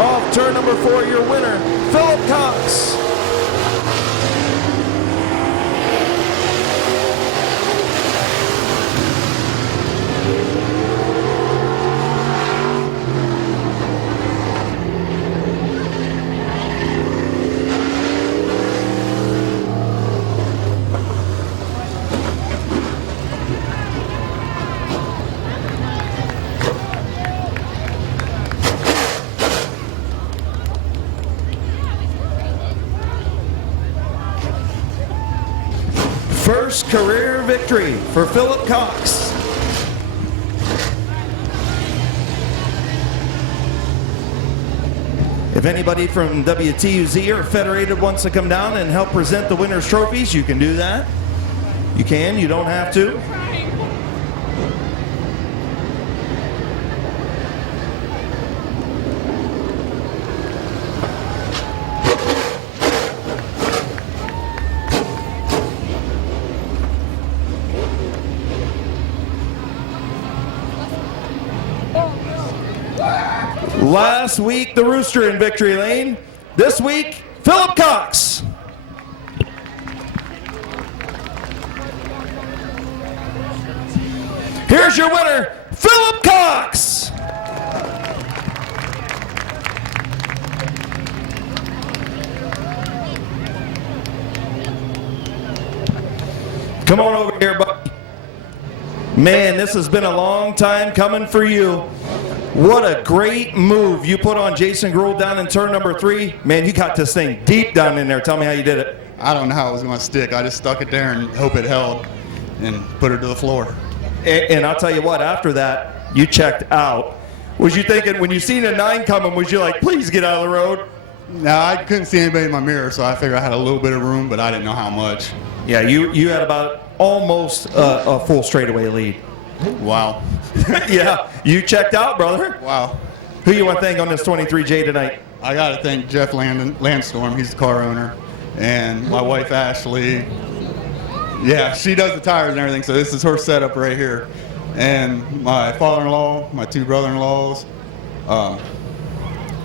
Off turn number 4, your winner, Philip Cox. first career victory for Philip Cox. If anybody from WTUZ or Federated wants to come down and help present the winner's trophies, you can do that. You can, you don't have to. Last week, the Rooster in victory lane. This week, Philip Cox. Here's your winner, Philip Cox. Come on over here, buddy. Man, this has been a long time coming for you. What a great move you put on Jason Grohl down in turn number 3. Man, you got this thing deep down in there. Tell me how you did it. I don't know how it was going to stick. I just stuck it there and hope it held and put it to the floor. And I'll tell you what, after that, you checked out. Was you thinking, when you seen a 9 coming, was you like, please get out of the road? No, I couldn't see anybody in my mirror, so I figured I had a little bit of room, but I didn't know how much. Yeah, you had about almost a full straightaway lead. Wow. Yeah, you checked out, brother. Wow. Who you want to thank on this 23J tonight? I got to thank Jeff Landstorm. He's the car owner. And my wife, Ashley. Yeah, she does the tires and everything, so this is her setup right here. And my father-in-law, my 2 brother-in-laws,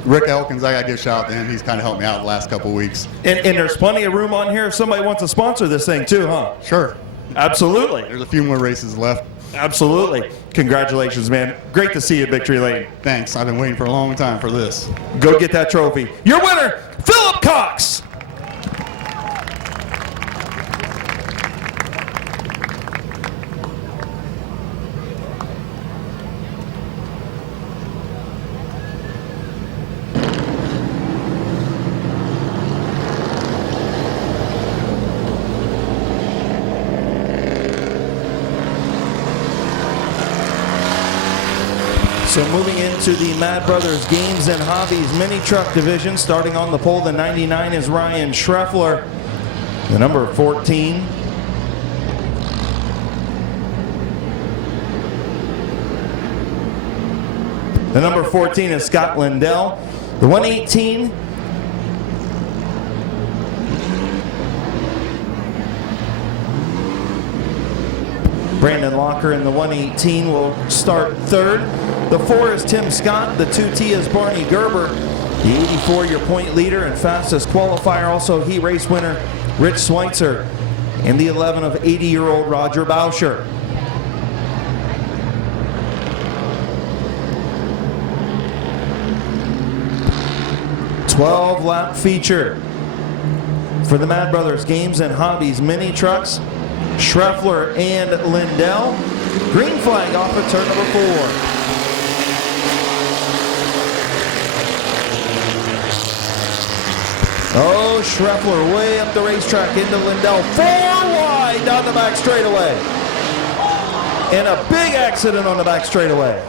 Rick Elkins, I got to give a shout out to him. He's kind of helped me out the last couple of weeks. And there's plenty of room on here if somebody wants to sponsor this thing too, huh? Sure. Absolutely. There's a few more races left. Absolutely. Congratulations, man. Great to see you at Victory Lane. Thanks. I've been waiting for a long time for this. Go get that trophy. Your winner, Philip Cox. So moving into the Mad Brothers Games and Hobbies Mini Truck Division, starting on the pole, the 99 is Ryan Schreffler. The number 14. The number 14 is Scott Lindell. The 118. Brandon Locker in the 118 will start third. The 4 is Tim Scott. The 2T is Barney Gerber. The 84, your point leader and fastest qualifier, also heat race winner, Rich Schweitzer. And the 11 of 80-year-old Roger Bauscher. "12-lap feature for the Mad Brothers Games and Hobbies Mini Trucks. Schreffler and Lindell. Green flag off at turn number 4. Oh, Schreffler way up the racetrack into Lindell. 4 wide down the back straightaway. And a big accident on the back straightaway.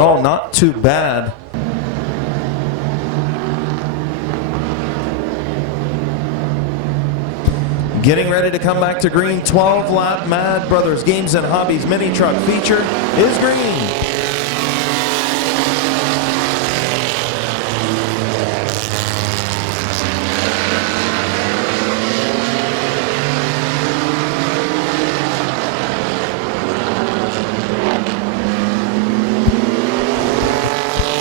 Oh, not too bad. Getting ready to come back to green, 12-lap Mad Brothers Games and Hobbies mini truck feature is green.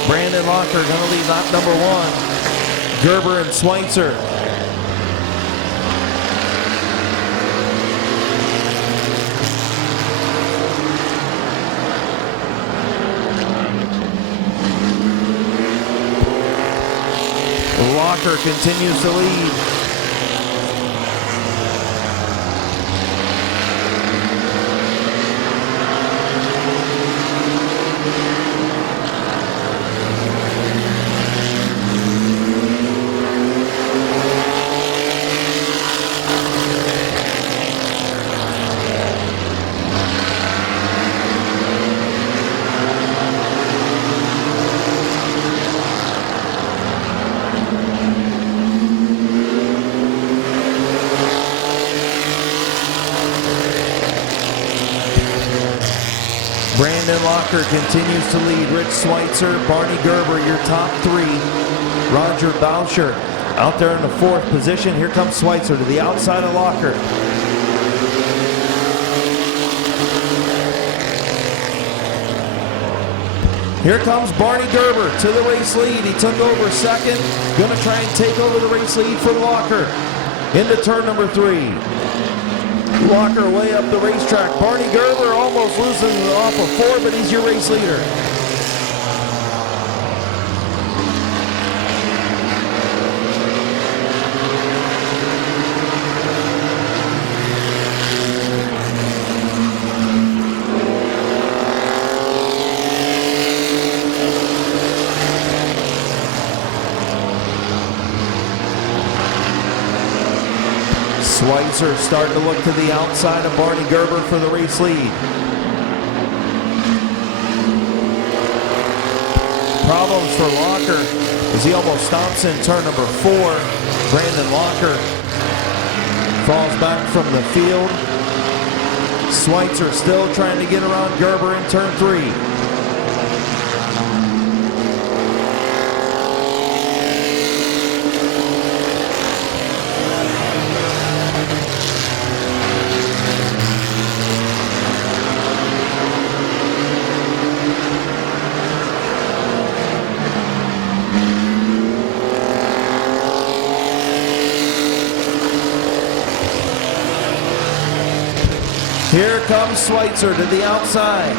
Brandon Locker going to lead lap number 1. Gerber and Schweitzer. Locker continues to lead. Brandon Locker continues to lead. Rich Schweitzer, Barney Gerber, your top 3. Roger Boucher out there in the 4th position. Here comes Schweitzer to the outside of Locker. Here comes Barney Gerber to the race lead. He took over 2nd. Going to try and take over the race lead for Locker. Into turn number 3. Locker way up the racetrack. Barney Gerber almost losing off of 4, but he's your race leader. Schweitzer starting to look to the outside of Barney Gerber for the race lead. Problems for Locker as he almost stops in turn number 4. Brandon Locker falls back from the field. Schweitzer still trying to get around Gerber in turn 3. Here comes Schweitzer to the outside.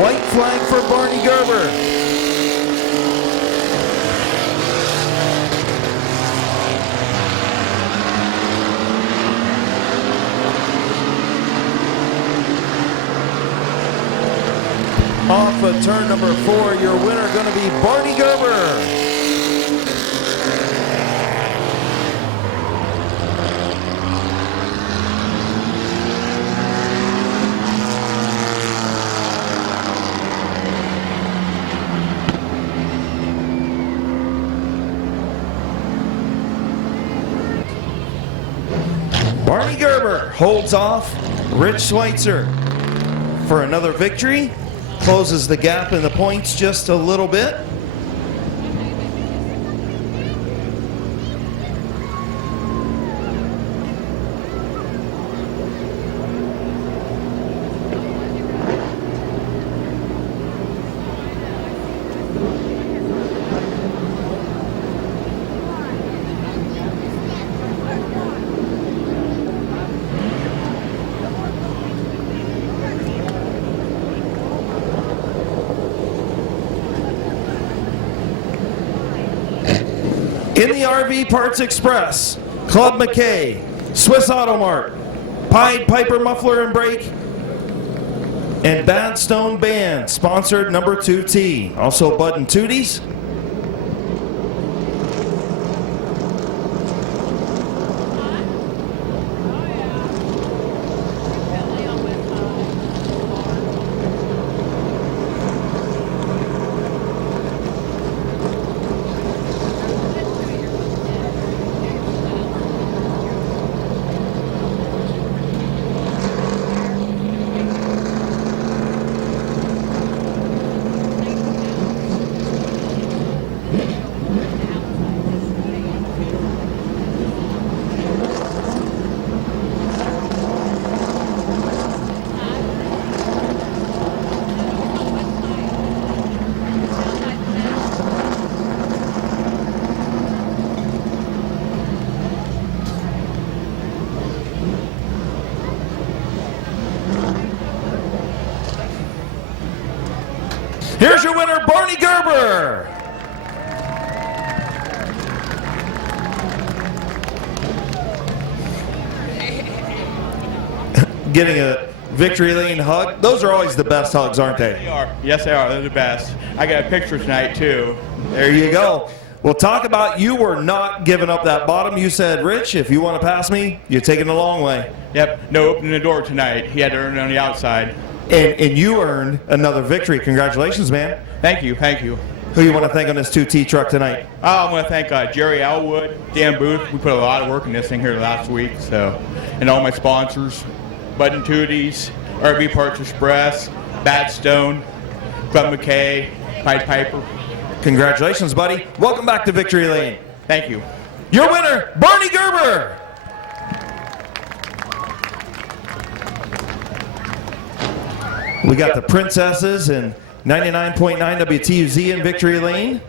White flag for Barney Gerber. Off of turn number 4, your winner going to be Barney Gerber. Barney Gerber holds off Rich Schweitzer for another victory. Closes the gap in the points just a little bit. In the RV Parts Express, Club McKay, Swiss Auto Mart, Pied Piper Muffler and Brake, and Bad Stone Band, sponsored number 2T. Also Bud and Tooties. Here's your winner, Barney Gerber. Getting a victory lane hug. Those are always the best hugs, aren't They they? are. Yes, they are. They're the best. I got a picture tonight, too. There you go. Well, talk about you were not giving up that bottom. You said, Rich, if you want to pass me, you're taking it a long way. Yep. No opening the door tonight. He had to earn it on the outside. And you earned another victory. Congratulations, man. Thank you. Thank you. Who you want to thank on this 2T truck tonight? I want to thank Jerry Elwood, Dan Booth. We put a lot of work in this thing here last week. And all my sponsors, Bud and Tooties, RV Parts Express, Batstone, Club McKay, Pied Piper. Congratulations, buddy. Welcome back to Victory Lane. Thank you. Your winner, Barney Gerber. We got the Princesses and 99.9 WTUZ in Victory Lane.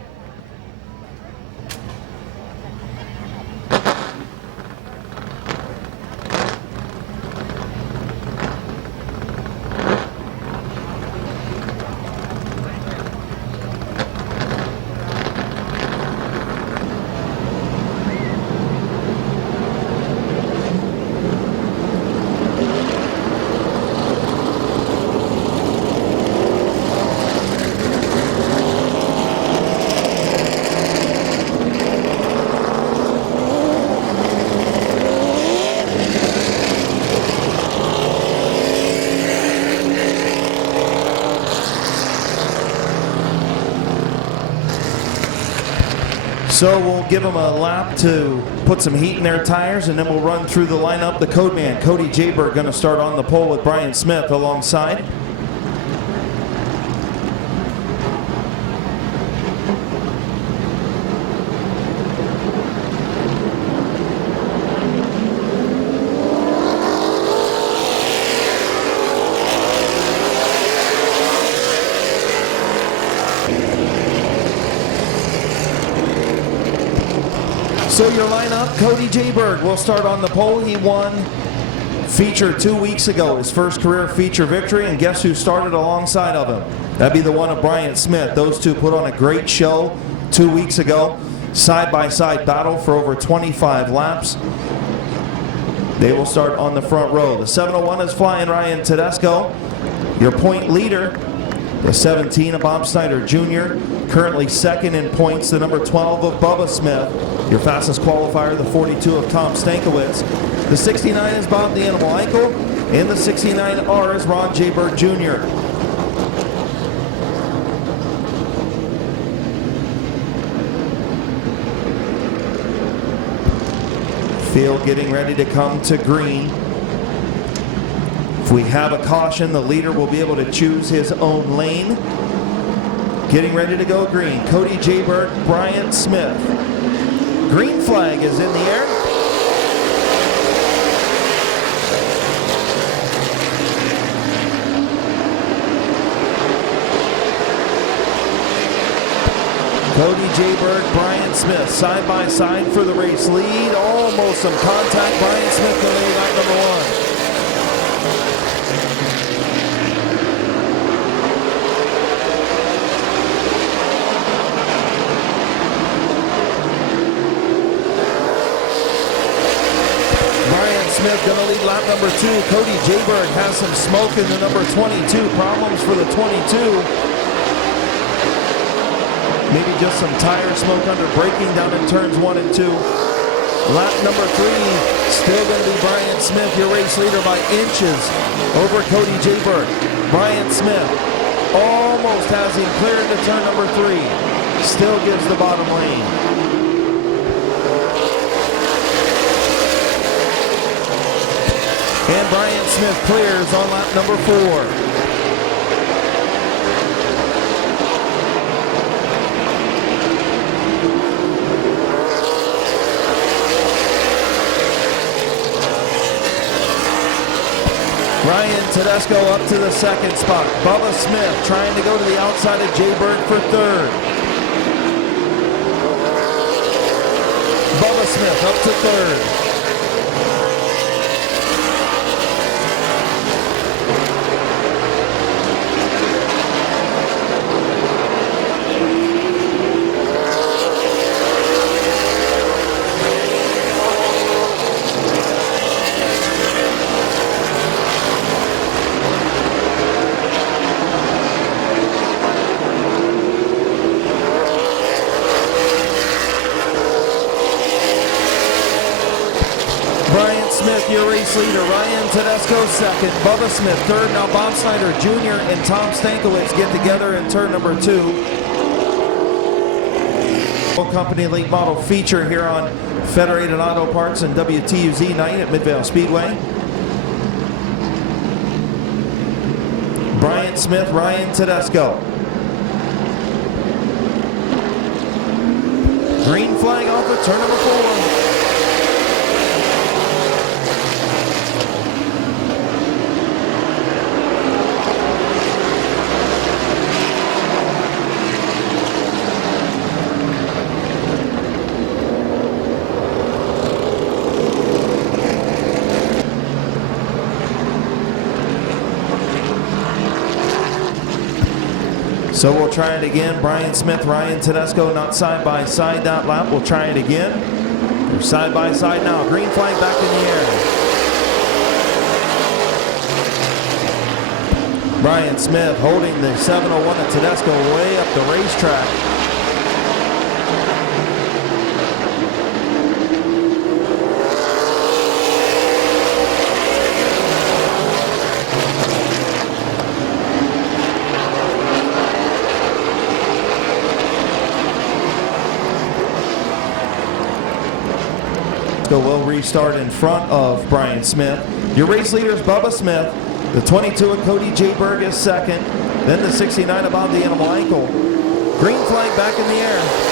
So we'll give them a lap to put some heat in their tires, and then we'll run through the lineup. The code man, Cody Jaber, going to start on the pole with Brian Smith alongside. So your lineup, Cody Jaberg will start on the pole. He won feature 2 weeks ago, his first career feature victory, and guess who started alongside of him? That'd be the one of Brian Smith. Those two put on a great show 2 weeks ago. Side-by-side battle for over 25 laps. They will start on the front row. The 701 is flying Ryan Tedesco, your point leader. The 17 of Bob Snyder Jr., currently second in points. The number 12 of Bubba Smith, your fastest qualifier. The 42 of Tom Stankiewicz. The 69 is Bob the Animal Eichel, and the 69R is Ron Jaberg Jr. Field getting ready to come to green. If we have a caution, the leader will be able to choose his own lane. Getting ready to go green. Cody Jaberg, Brian Smith. Green flag is in the air. Cody Jaberg, Brian Smith, side by side for the race lead. Almost some contact. Brian Smith going to lead lap number one. Smith going to lead lap number two. Cody Jaberg has some smoke in the number 22. Problems for the 22. Maybe just some tire smoke under braking down in turns 1 and 2. Lap number 3, still going to be Brian Smith, your race leader by inches over Cody Jaberg. Brian Smith almost has him clear into turn number 3. Still gives the bottom lane. And Brian Smith clears on lap number 4. Tedesco up to the second spot. Bubba Smith trying to go to the outside of Jay Berg for third. Bubba Smith up to third. Brian Smith, your race leader. Ryan Tedesco second. Bubba Smith third. Now Bob Snyder Jr. and Tom Stankiewicz get together in turn number 2. Company late model feature here on Federated Auto Parts and WTUZ night at Midvale Speedway. Brian Smith, Ryan Tedesco. Green flag off of turn number 4. So we'll try it again. Brian Smith, Ryan Tedesco, not side by side that lap. We'll try it again. They're side by side now. Green flag back in the air. Brian Smith holding the 701 of Tedesco way up the racetrack. Will restart in front of Brian Smith. Your race leader is Bubba Smith. The 22 of Cody J. Berg is second. Then the 69 of Bob the Animal Eichel. Green flag back in the air.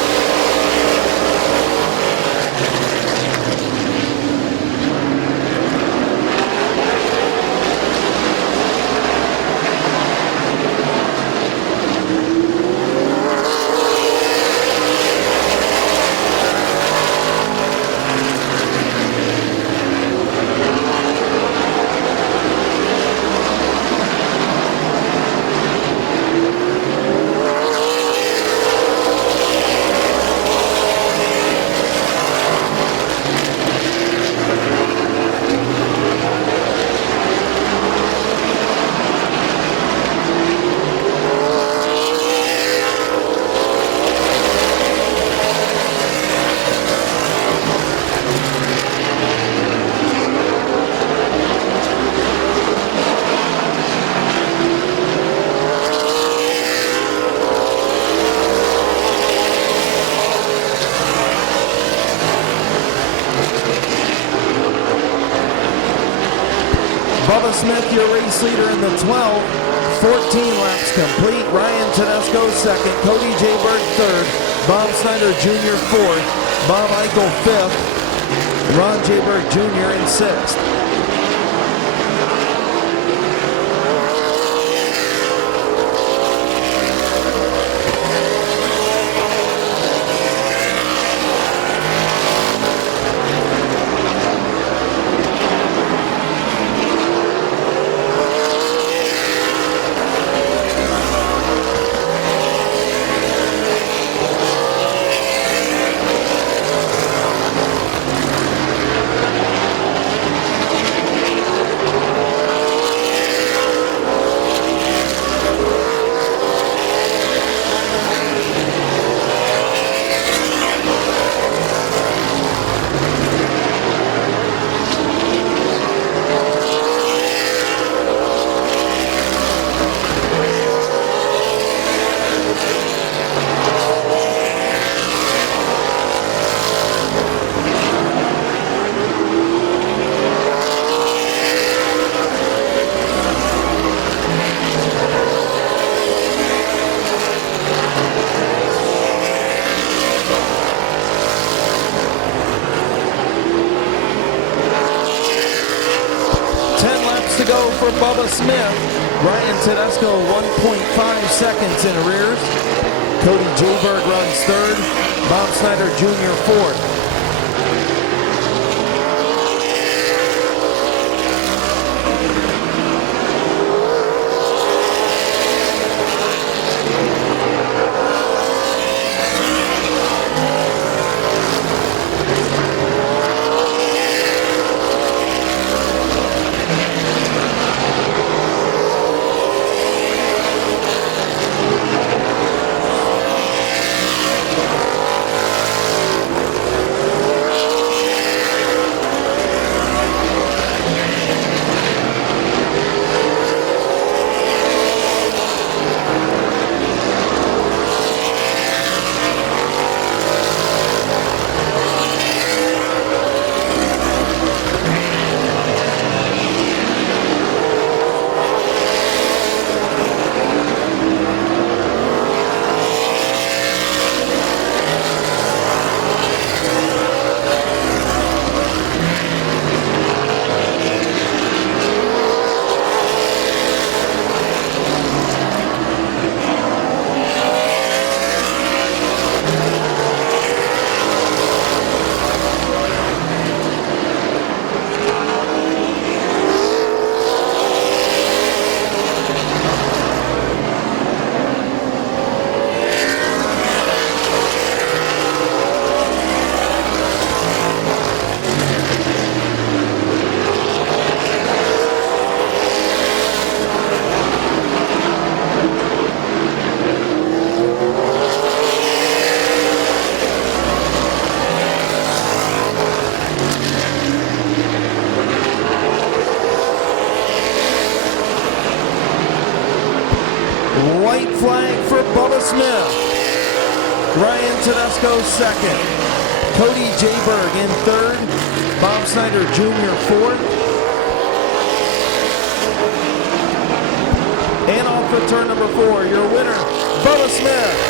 Bubba Smith, your race leader in the 12. 14 laps complete. Ryan Tedesco second. Cody J. Berg third. Bob Snyder Jr. fourth. Bob Eichel fifth. Ron J. Berg Jr. in sixth. for Bubba Smith. Ryan Tedesco 1.5 seconds in arrears. Cody Jayberg runs third. Bob Snyder Jr. fourth. White flag for Bubba Smith. Ryan Tedesco second. Cody Jayberg in third. Bob Snyder Jr. fourth. And off of turn number 4, your winner, Bubba Smith.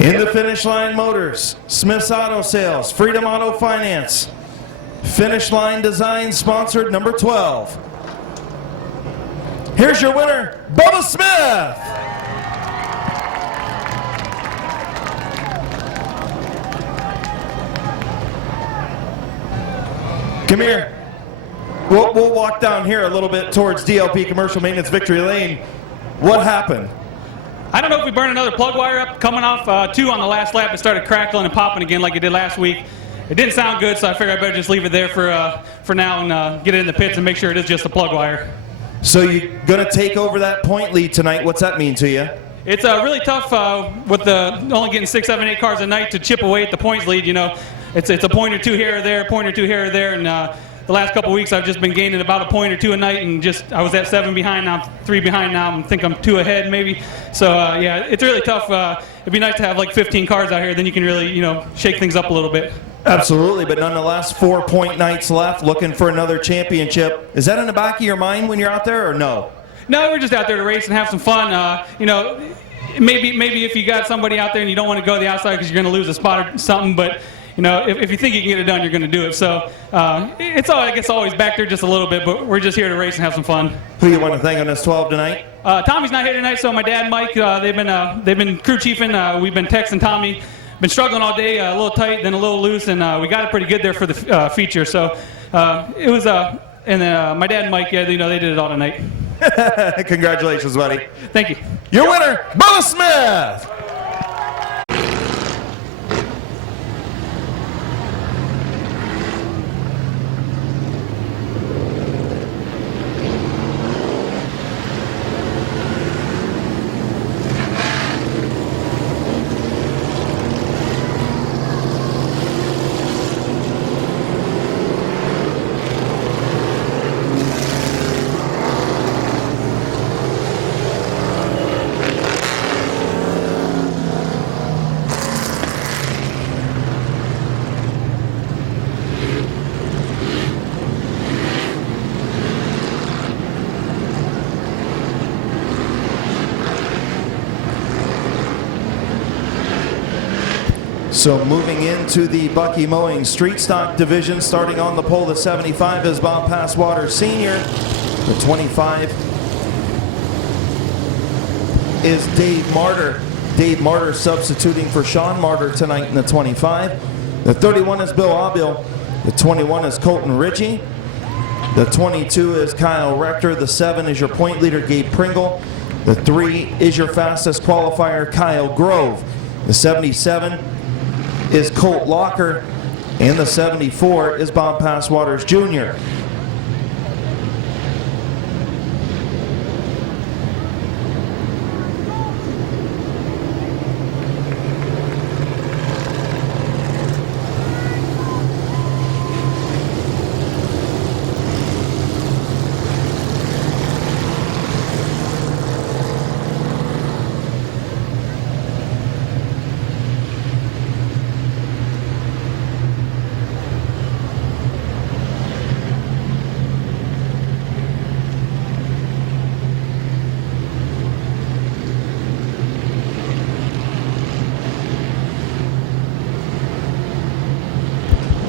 In the Finish Line Motors, Smith's Auto Sales, Freedom Auto Finance, Finish Line Design sponsored number 12. Here's your winner, Bubba Smith. Come here. We'll walk down here a little bit towards DLP Commercial Maintenance Victory Lane. What happened? I don't know if we burned another plug wire up coming off 2 on the last lap. It started crackling and popping again like it did last week. It didn't sound good, so I figured I better just leave it there for now and get it in the pits and make sure it is just a plug wire. So you're going to take over that point lead tonight. What's that mean to you? It's really tough with the only getting 6, 7, 8 cars a night to chip away at the points lead. You know, it's a point or two here or there, point or two here or there, and the last couple weeks I've just been gaining about a point or two a night, and just I was at 7 behind, now I'm 3 behind now. I think I'm 2 ahead maybe. So yeah, it's really tough. It'd be nice to have like 15 cars out here, then you can really shake things up a little bit. Absolutely, but nonetheless, 4-point nights left, looking for another championship. Is that in the back of your mind when you're out there, or no? No, we're just out there to race and have some fun. Maybe if you got somebody out there and you don't want to go to the outside because you're going to lose a spot or something, but if you think you can get it done, you're going to do it. So it's all, I guess, always back there just a little bit, but we're just here to race and have some fun. Who you want to thank on this 12 tonight? Tommy's not here tonight, so my dad, Mike, they've been crew chiefing. We've been texting Tommy been struggling all day, a little tight, then a little loose, and we got it pretty good there for the feature. So it was, and my dad and Mike, yeah, they did it all tonight. Congratulations, buddy. Thank you. Your winner, Bubba Smith. So moving into the Bucky Mowing Street Stock Division, starting on the pole, the 75 is Bob Passwater Sr. The 25 is Dave Martyr. Dave Martyr substituting for Sean Martyr tonight in the 25. The 31 is Bill Abil. The 21 is Colton Ritchie. The 22 is Kyle Rector. The 7 is your point leader, Gabe Pringle. The 3 is your fastest qualifier, Kyle Grove. The 77 is Colt Locker, and the 74 is Bob Passwaters Jr.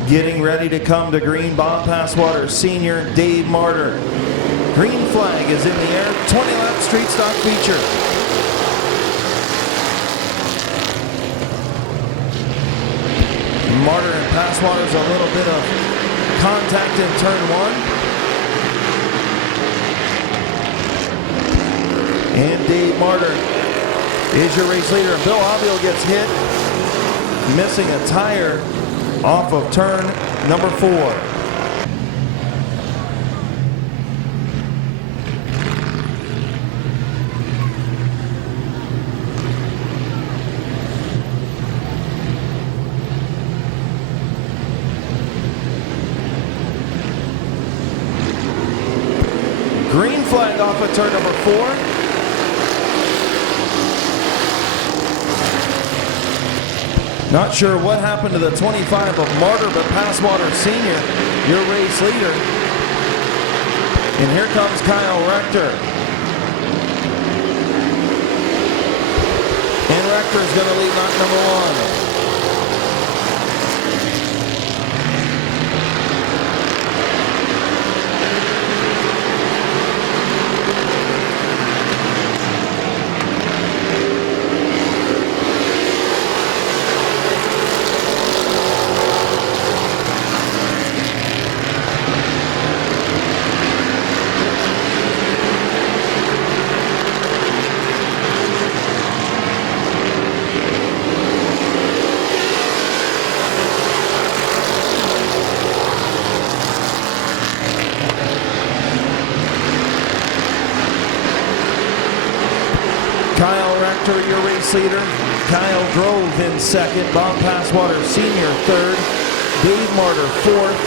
Getting ready to come to green, Bob Passwater Sr., Dave Martyr. Green flag is in the air, 20-lap street stock feature. Martyr and Passwater's a little bit of contact in turn 1. And Dave Martyr is your race leader. Bill Abil gets hit, missing a tire off of turn number 4. Green flag off of turn number 4. Not sure what happened to the 25 of Martyr, but Passwater Sr., your race leader. And here comes Kyle Rector. And Rector's going to lead lap number 1. Kyle Rector, your race leader. Kyle Grove in second. Bob Passwater Sr. third. Dave Martyr fourth.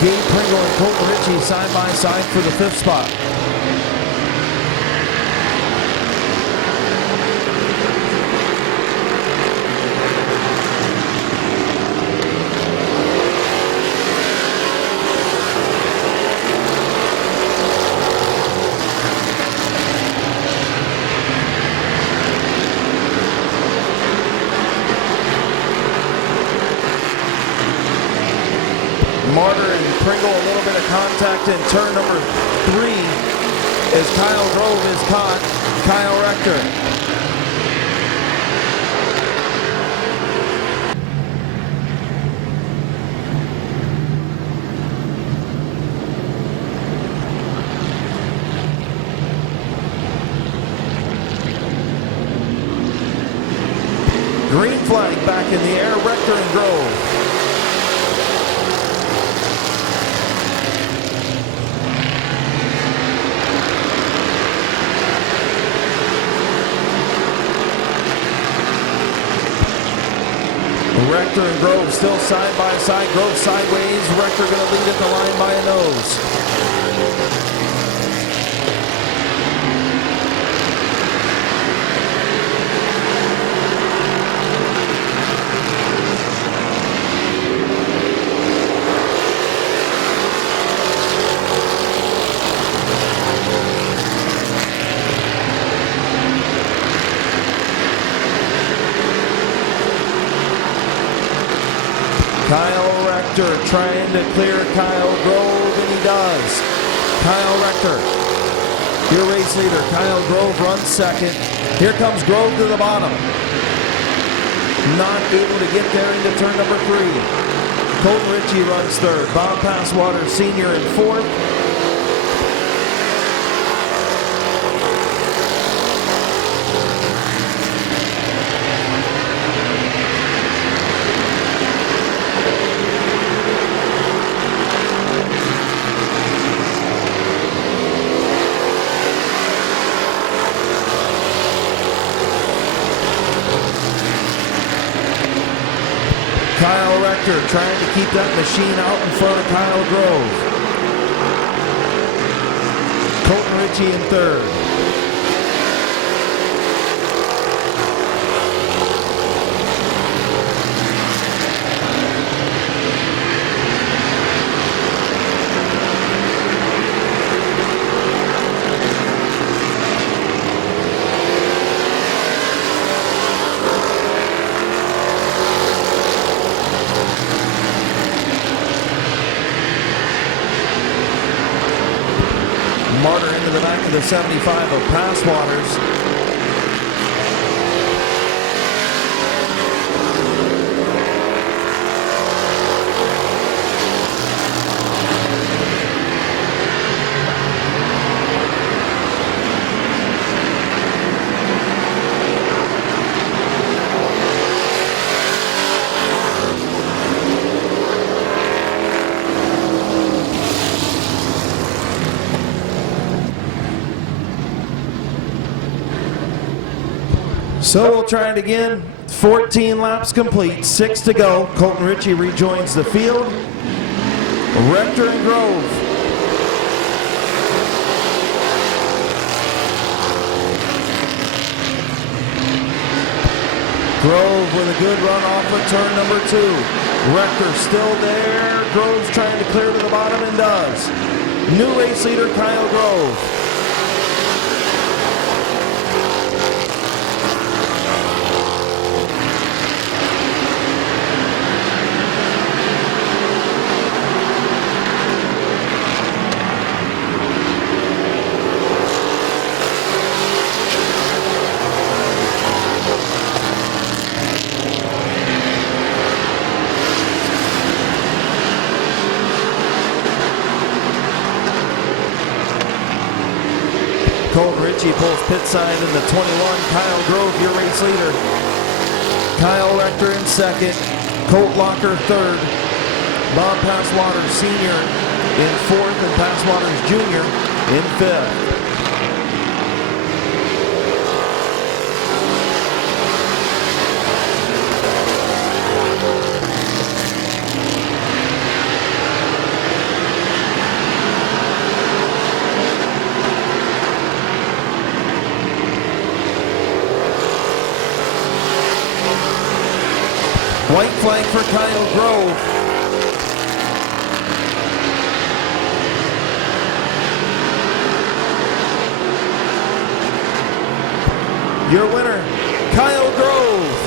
Gabe Pringle and Colton Ritchie side by side for the 5th spot. Martyr and Pringle, a little bit of contact in turn number 3 as Kyle Grove is caught. Kyle Rector. flag back in the air, Rector and Grove. Rector and Grove still side by side. Grove sideways. Rector going to lead at the line by a nose. Kyle Rector trying to clear Kyle Grove, and he does. Kyle Rector, your race leader. Kyle Grove runs second. Here comes Grove to the bottom. Not able to get there into turn number 3. Colton Ritchie runs third. Bob Passwater Sr. in fourth. Kyle Rector trying to keep that machine out in front of Kyle Grove. Colton Ritchie in third. Martyr into the back of the 75 of Passwaters. So we'll try it again. 14 laps complete, 6 to go. Colton Ritchie rejoins the field. Rector and Grove. Grove with a good run off of turn number 2. Rector still there. Grove's trying to clear to the bottom and does. New race leader Kyle Grove. Colton Ritchie pulls pit sign in the 21. Kyle Grove, your race leader. Kyle Rector in second. Colt Locker third. Bob Passwater Sr. in fourth, and Passwaters Jr. in fifth. White flag for Kyle Grove. Your winner, Kyle Grove.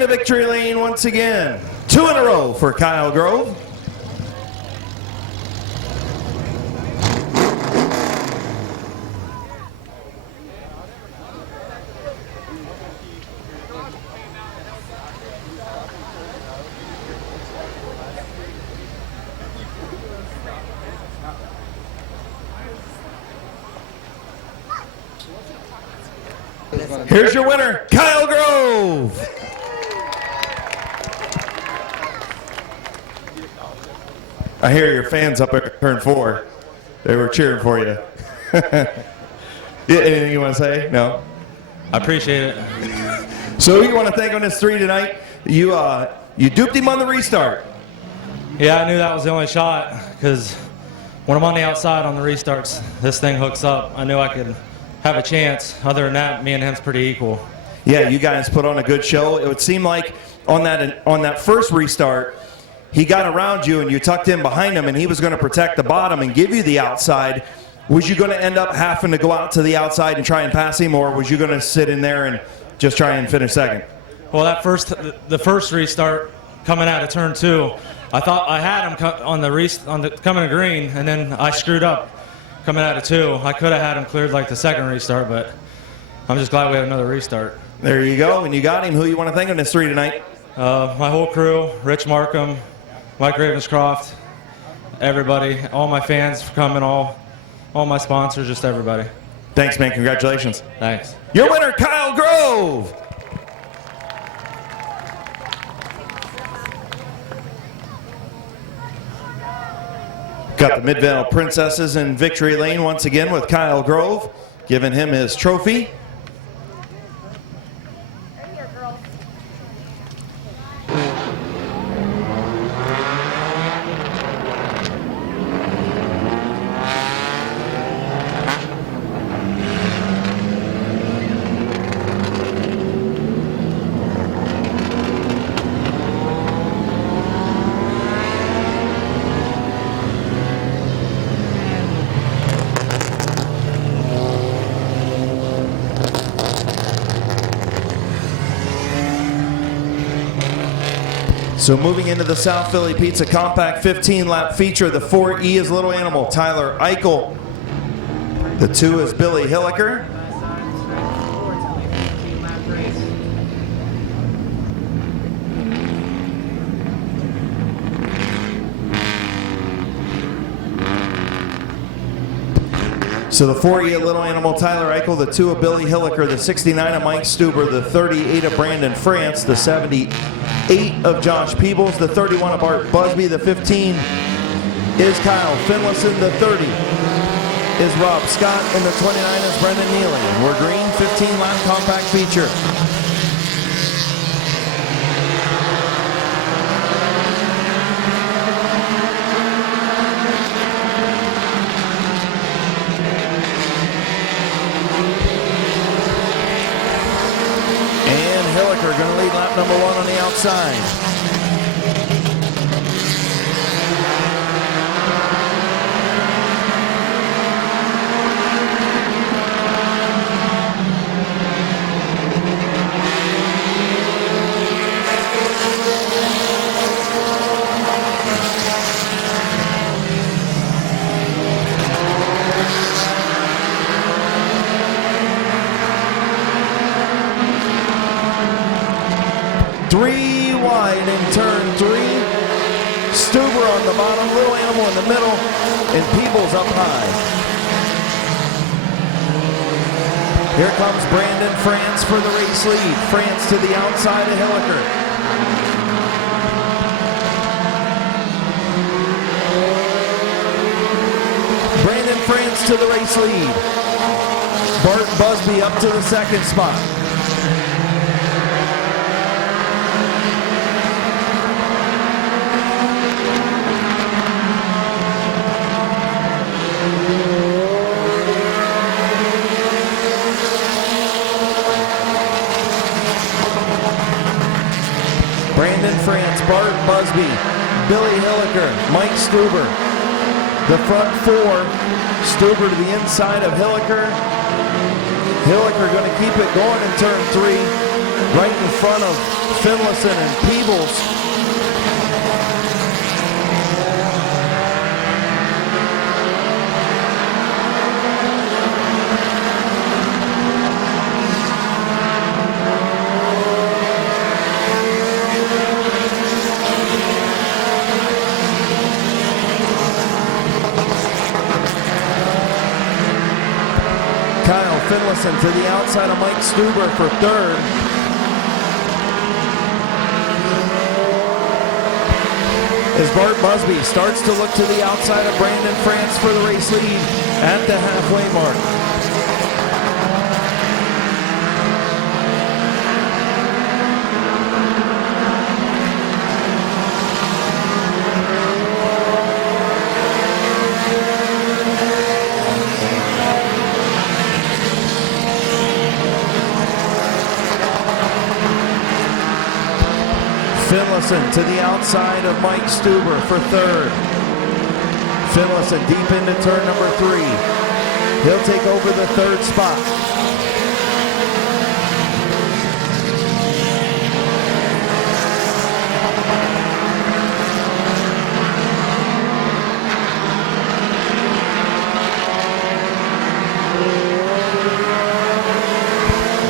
into victory lane once again. 2 in a row for Kyle Grove. Here's your winner, Kyle Grove. I hear your fans up at turn 4. They were cheering for you. Anything you want to say? No? I appreciate it. So who you want to thank on this 3 tonight? You duped him on the restart. Yeah, I knew that was the only shot because when I'm on the outside on the restarts, this thing hooks up. I knew I could have a chance. Other than that, me and him's pretty equal. Yeah, you guys put on a good show. It would seem like on that first restart, he got around you and you tucked in behind him and he was going to protect the bottom and give you the outside. Was you going to end up having to go out to the outside and try and pass him, or was you going to sit in there and just try and finish second? Well, the first restart coming out of turn 2, I thought I had him on the coming to green, and then I screwed up coming out of 2. I could have had him cleared like the second restart, but I'm just glad we had another restart. There you go, and you got him. Who you want to thank on this 3 tonight? My whole crew, Rich Markham, Mike Ravenscroft, everybody, all my fans for coming, all my sponsors, just everybody. Thanks, man. Congratulations. Thanks. Your winner, Kyle Grove. Got the Midvale Princesses in victory lane once again with Kyle Grove, giving him his trophy. So moving into the South Philly Pizza Compact 15-lap feature, the 4E is Little Animal, Tyler Eichel. The 2 is Billy Hilliker. So the 4E of Little Animal, Tyler Eichel, the 2 of Billy Hilliker, the 69 of Mike Stuber, the 38 of Brandon France, the 78 of Josh Peebles, the 31 of Art Busby, the 15 is Kyle Finlayson, the 30 is Rob Scott, and the 29 is Brendan Neely. We're green, 15-lap compact feature. Hilliker going to lead lap number 1 on the outside. Three wide in turn 3. Stuber on the bottom, Little Animal in the middle, and Peebles up high. Here comes Brandon France for the race lead. France to the outside of Hilliker. Brandon France to the race lead. Bart Busby up to the second spot. Brandon France, Bart Busby, Billy Hilliker, Mike Stuber. The front 4, Stuber to the inside of Hilliker. Hilliker going to keep it going in turn 3. right in front of Finlayson and Peebles. Kyle Finlayson to the outside of Mike Stuber for third. As Bart Busby starts to look to the outside of Brandon France for the race lead at the halfway mark. Finlayson to the outside of Mike Stuber for third. Finlayson deep into turn number 3. He'll take over the third spot.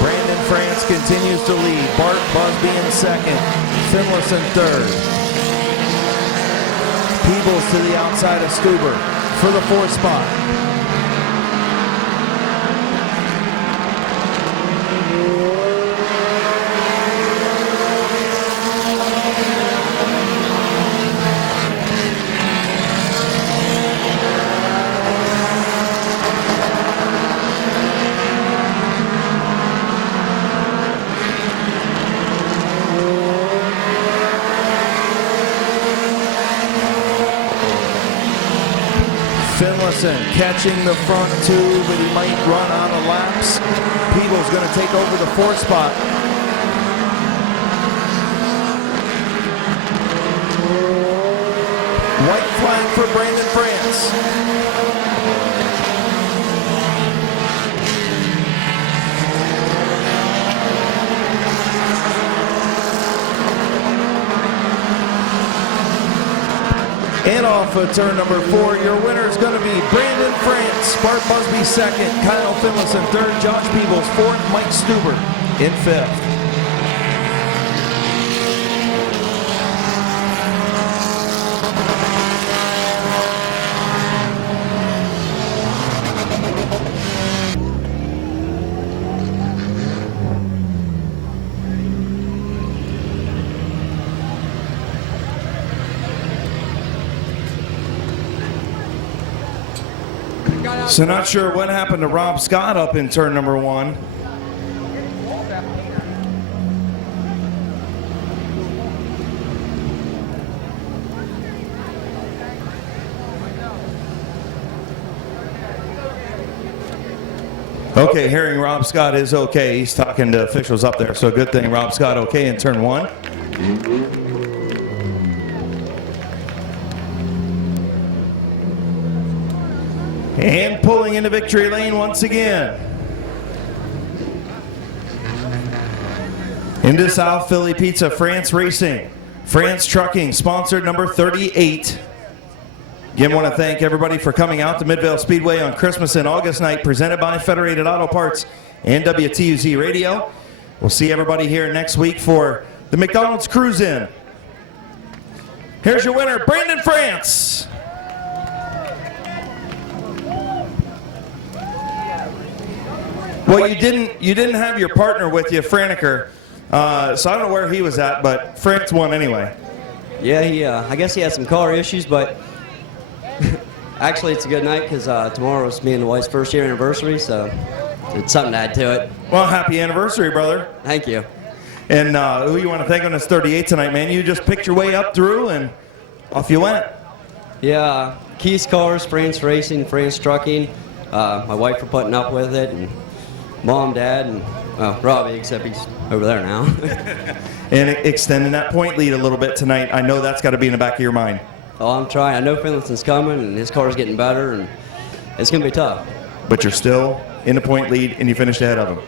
Brandon France continues to lead. Bart Busby in second. Finlayson third. Peebles to the outside of Stuber for the fourth spot. Finlayson catching the front two, but he might run out of laps. Peebles going to take over the fourth spot. White flag for Brandon France. And off of turn number 4, your winner is going to be Brandon France. Bart Busby second, Kyle Finlayson third, Josh Peebles fourth, Mike Stuber in fifth. So not sure what happened to Rob Scott up in turn number 1. Okay, hearing Rob Scott is okay. He's talking to officials up there, so good thing Rob Scott okay in turn 1. And pulling into victory lane once again. Into South Philly Pizza, France Racing. France Trucking, sponsored number 38. Again, want to thank everybody for coming out to Midvale Speedway on Christmas and August night, presented by Federated Auto Parts and WTUZ Radio. We'll see everybody here next week for the McDonald's Cruise-In. Here's your winner, Brandon France. Well, you didn't have your partner with you, Franiker, so I don't know where he was at, but France won anyway. Yeah, I guess he had some car issues, but actually it's a good night because tomorrow is me and the wife's first year anniversary, so it's something to add to it. Well, happy anniversary, brother. Thank you. And who you want to thank on this 38 tonight, man? You just picked your way up through and off you went. Yeah, Keys Cars, France Racing, France Trucking, my wife for putting up with it, and Mom, Dad, and Robbie, except he's over there now. And extending that point lead a little bit tonight. I know that's got to be in the back of your mind. Oh, I'm trying. I know Finlayson's coming, and his car's getting better, and it's going to be tough. But you're still in the point lead, and you finished ahead of him.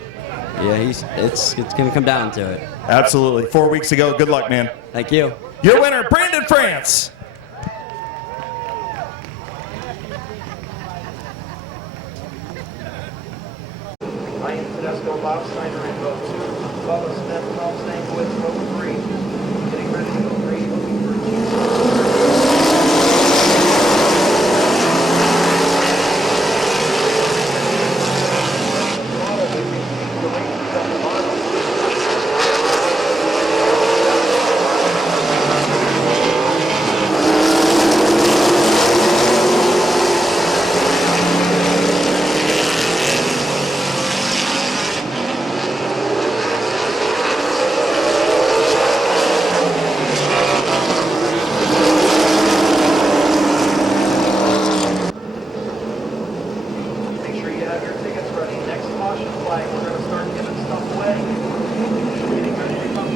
Yeah, it's going to come down to it. Absolutely. 4 weeks ago. Good luck, man. Thank you. Your winner, Brandon France. Ryan Tedesco, Bob Snyder in row 2. Bubba Smith, Tom Stankiewicz, row 3. Getting ready to go green, looking for Make sure you have your tickets ready. Next caution flag, we're going to start giving stuff away. Getting ready to come.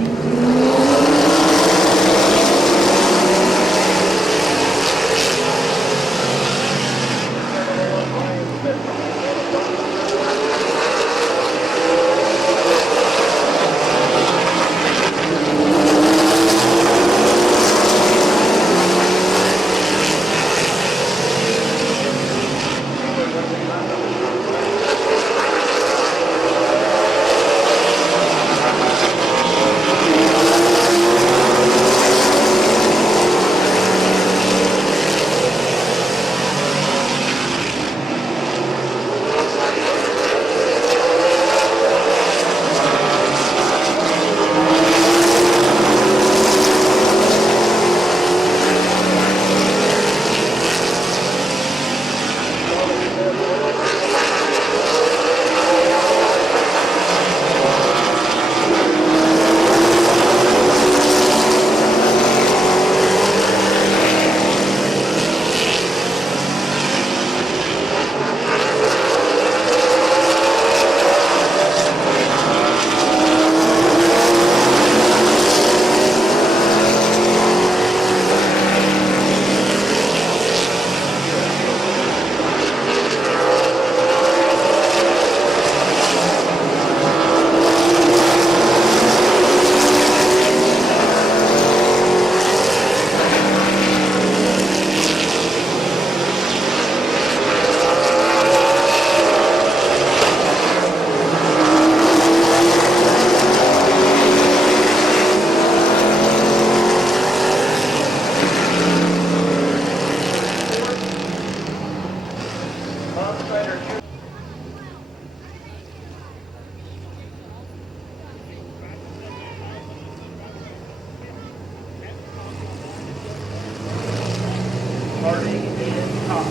Harding in top.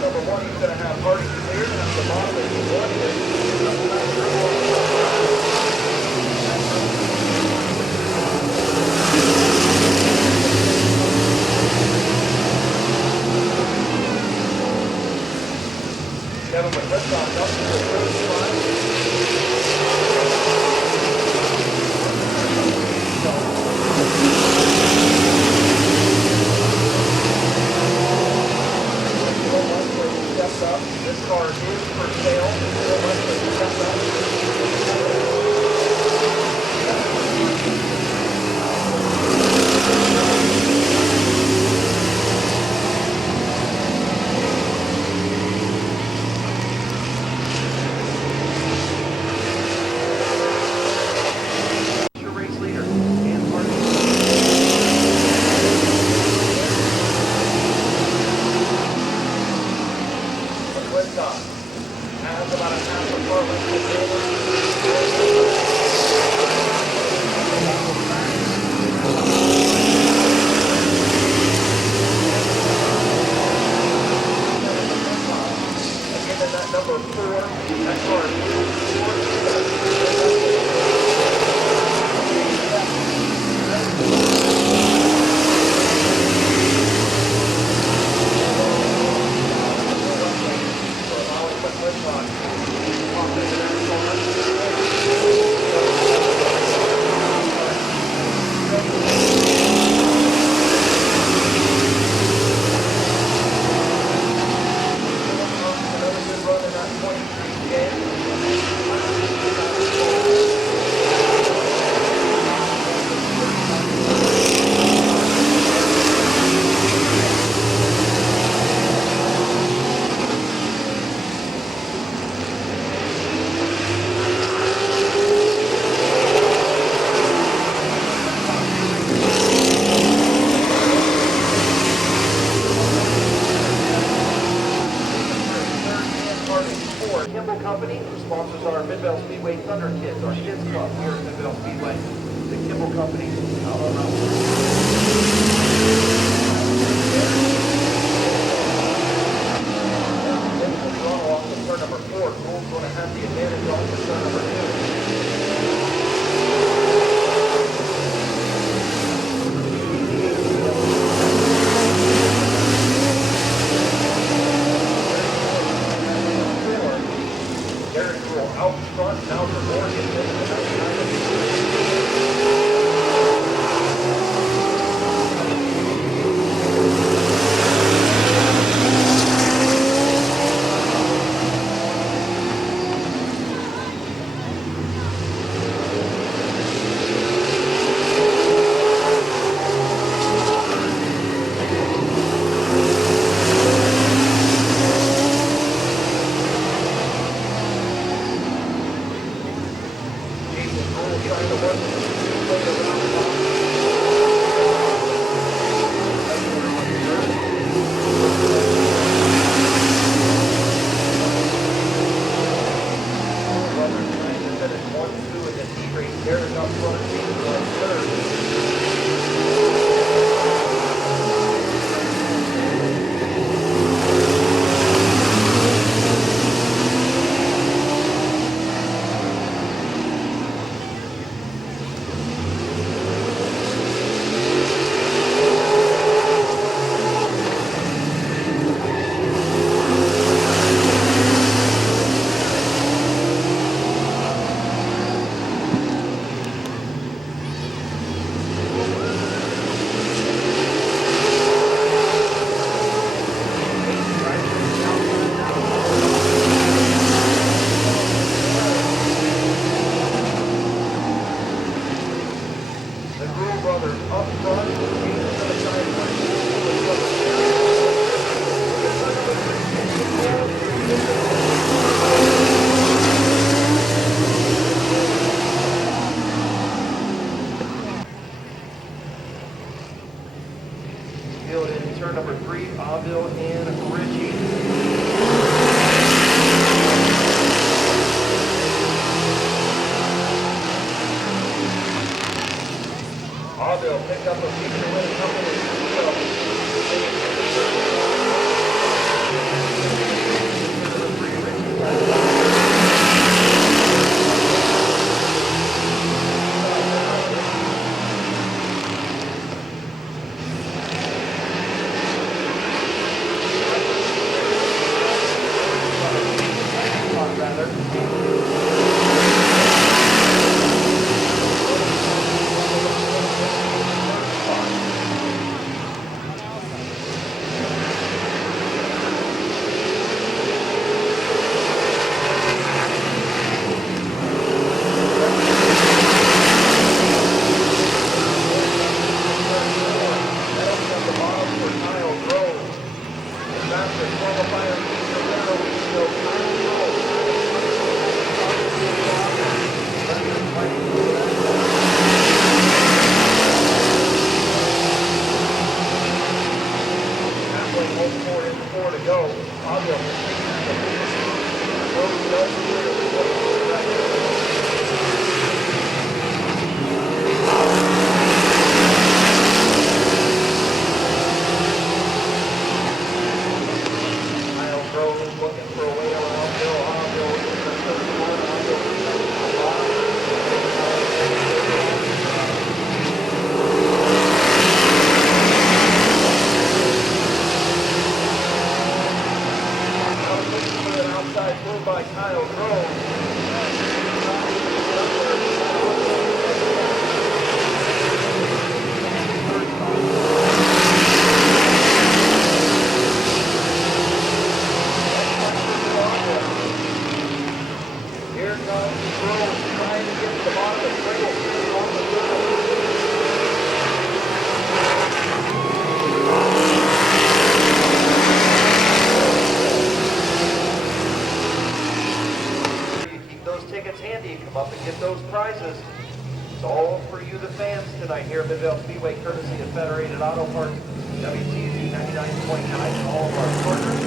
Number 1, he's going to have Harding cleared, and that's the bottom of the 1. Kevin with liftoff, Nelson with first spot. Steps up. This car is for sale. Steps up. Thunder Kids, our kids club here at Mid-Vid Speedway. The Kimball Company out on Route 1. Off of turn number 4. Cole's going to have the advantage off of turn number 2. Derek Rule out front, now for Morgan into the 99. Turn number 3, Avil and Richie. Avil picked up a feature win couple of years here at Mid-Vid Speedway, courtesy of Federated Auto Parts, WTZ 99.9, and all of our partners.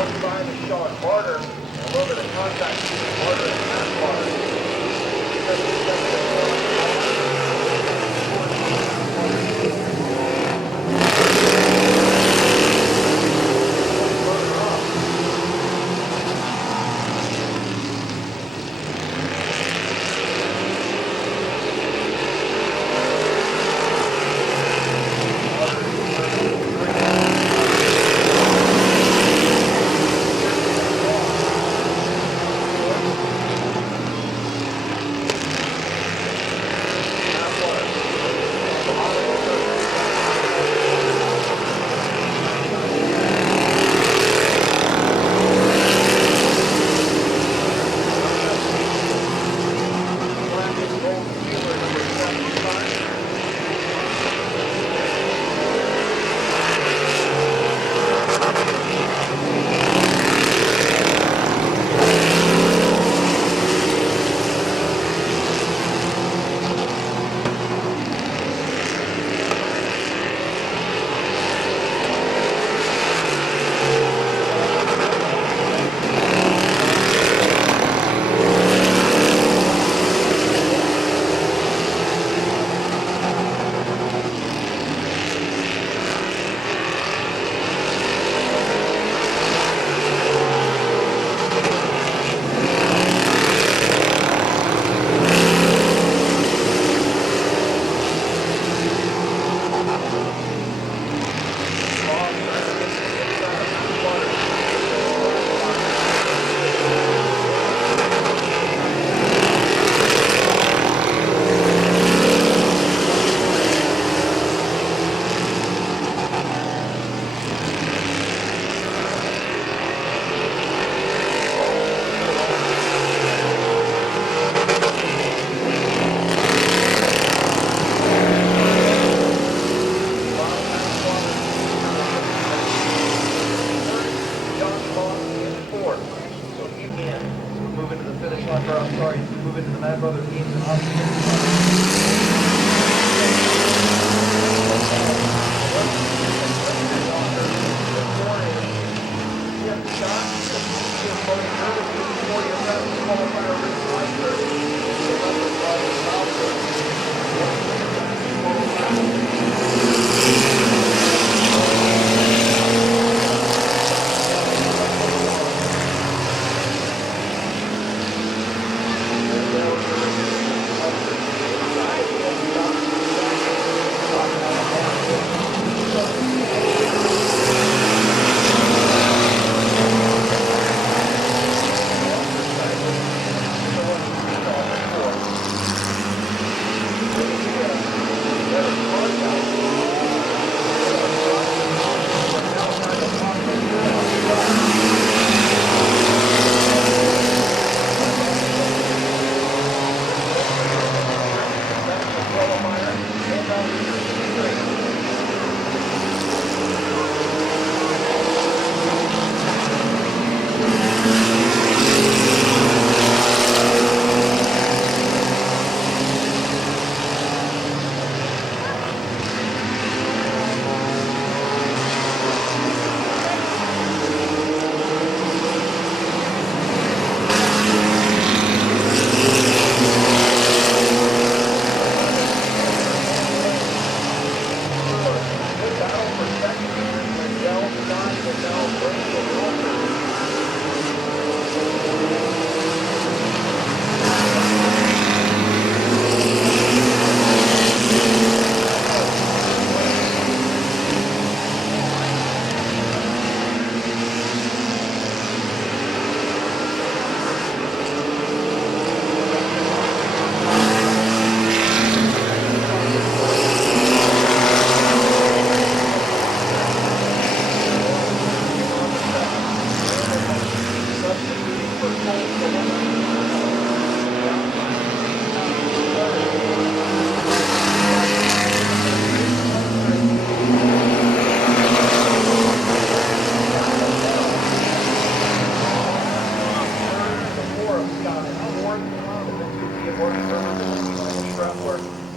25 is Sean Barter. A little bit of contact between Barter and Matt Barter.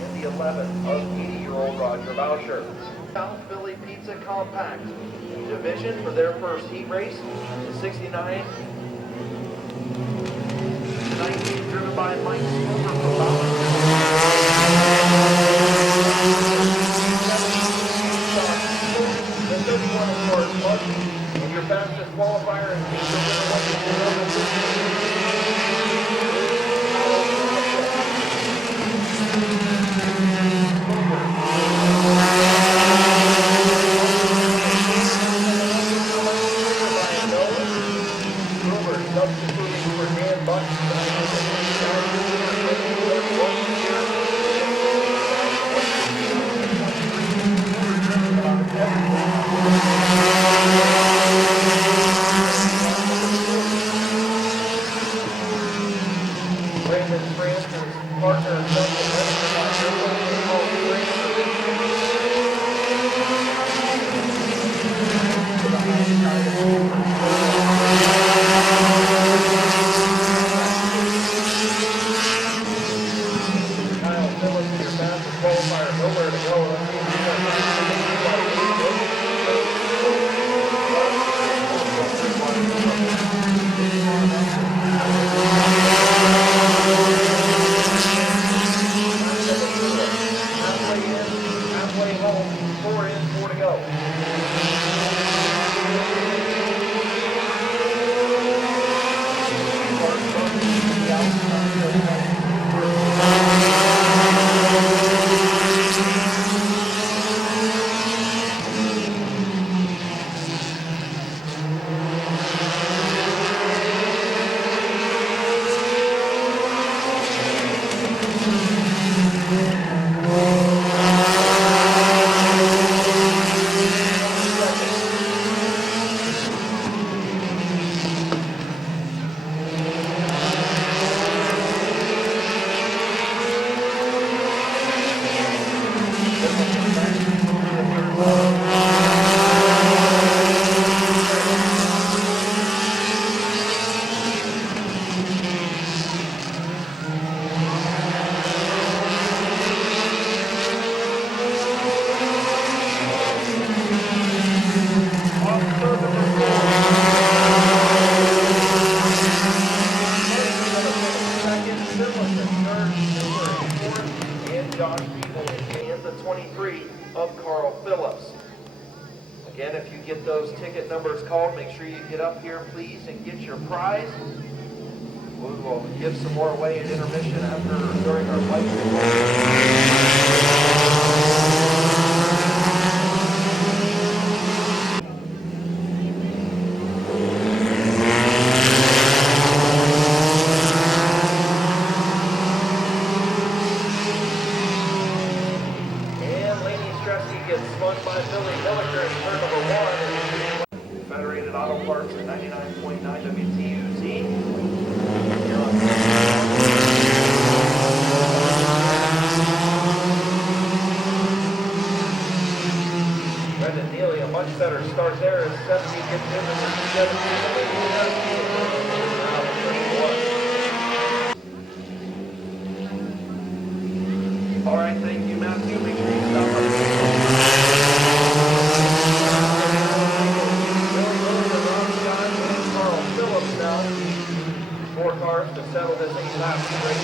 in the 11 of 80-year-old Roger Boucher. South Philly Pizza Compact division for their first heat race. 69 19 driven by Mike Smoker from Bauer. The 31 of course, Muggsy, and your fastest qualifier and feature winner was substituting for Dan Buck. Brandon Francis, partner, Kyle Phillips, your fastest qualifier, nowhere to go. Halfway home, 4 in, 4 to go. And the 23 of Carl Phillips. Again, if you get those ticket numbers called, make sure you get up here, please, and get your prize. We will give some more away at intermission during our bike. By Billy Milliker in turn number 1. Federated Auto Parts at 99.9 WTUZ. Brendan Neely, a much better start there as 70 gets into the 17. All right, thank you, Matthew. Make sure you stop by. Four cars to settle this 8-lap race.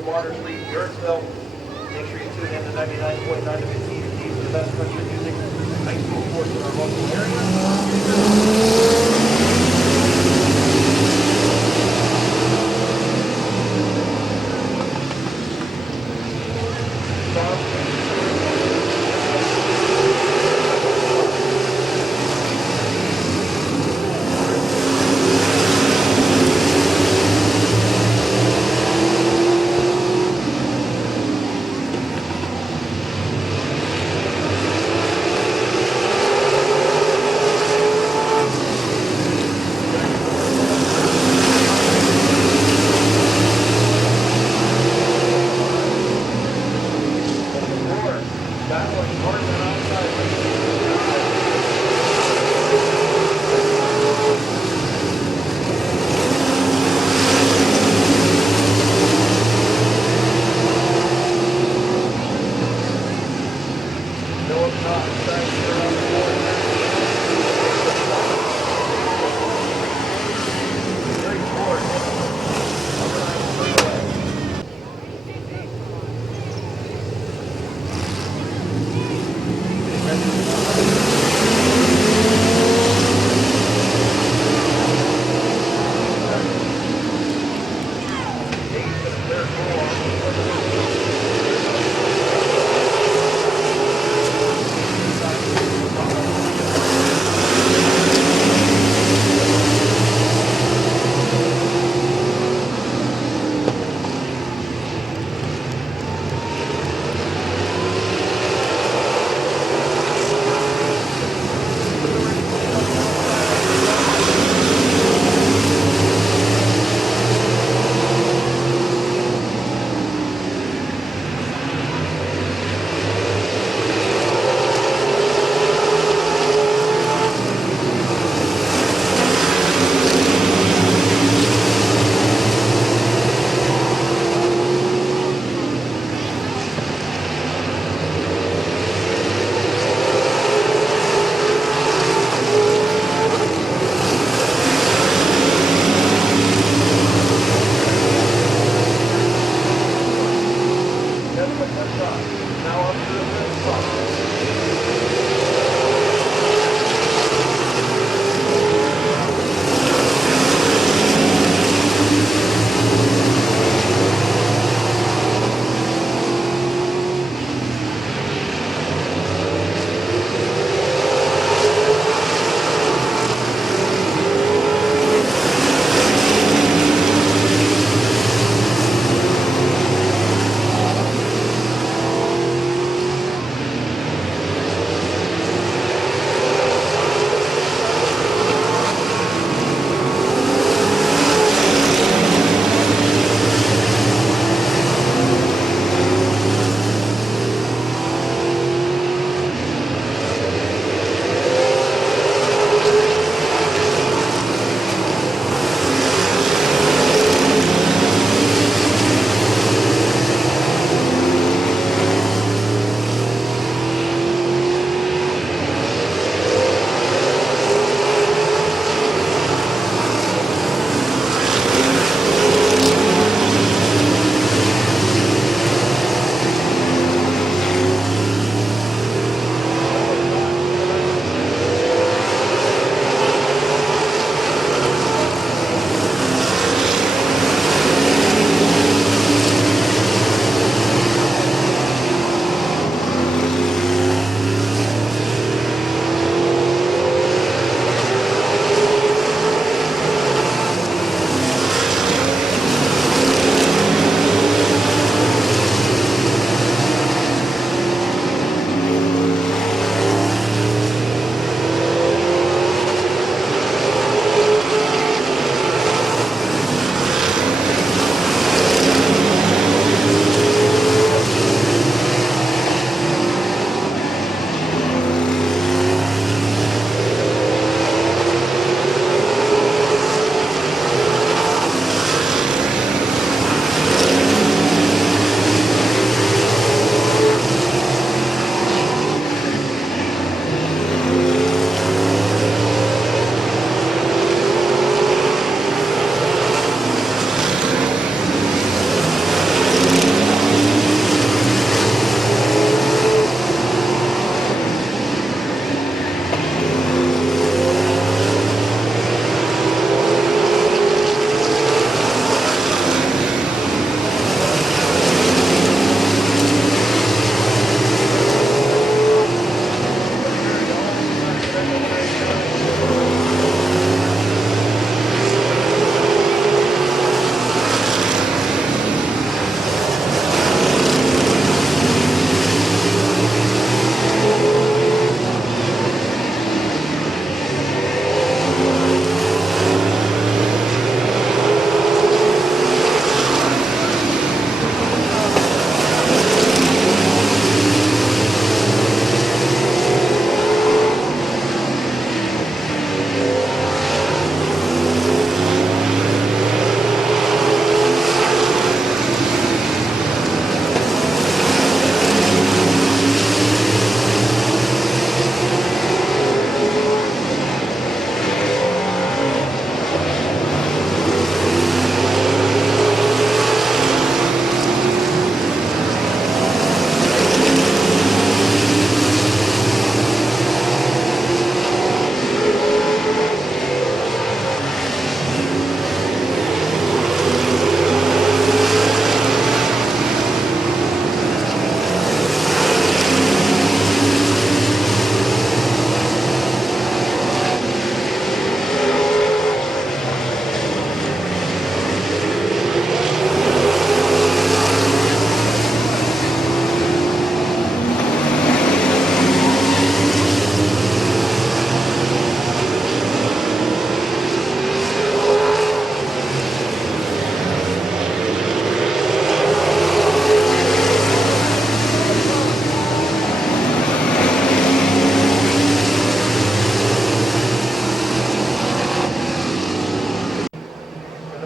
Grove, Water Street, Yorksville. Make sure you tune in to 99.9 WTVT for the best country music, high school sports in our local area.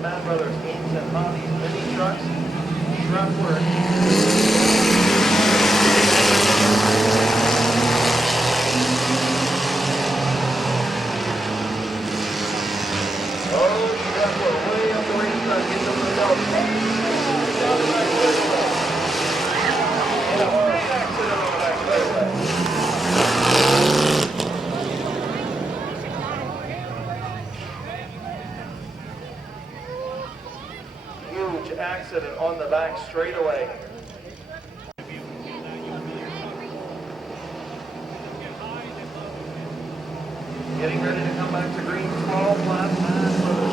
Mann Brothers Games and Hobbies Mini Trucks, Shreveport. Oh, Shreveport, way up the racetrack, gets over the belt. Down the back straightaway. And a horse accident on the back straightaway. Huge accident on the back straightaway. Getting ready to come back to green 12, last pass for the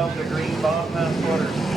come to green, Bob pass water.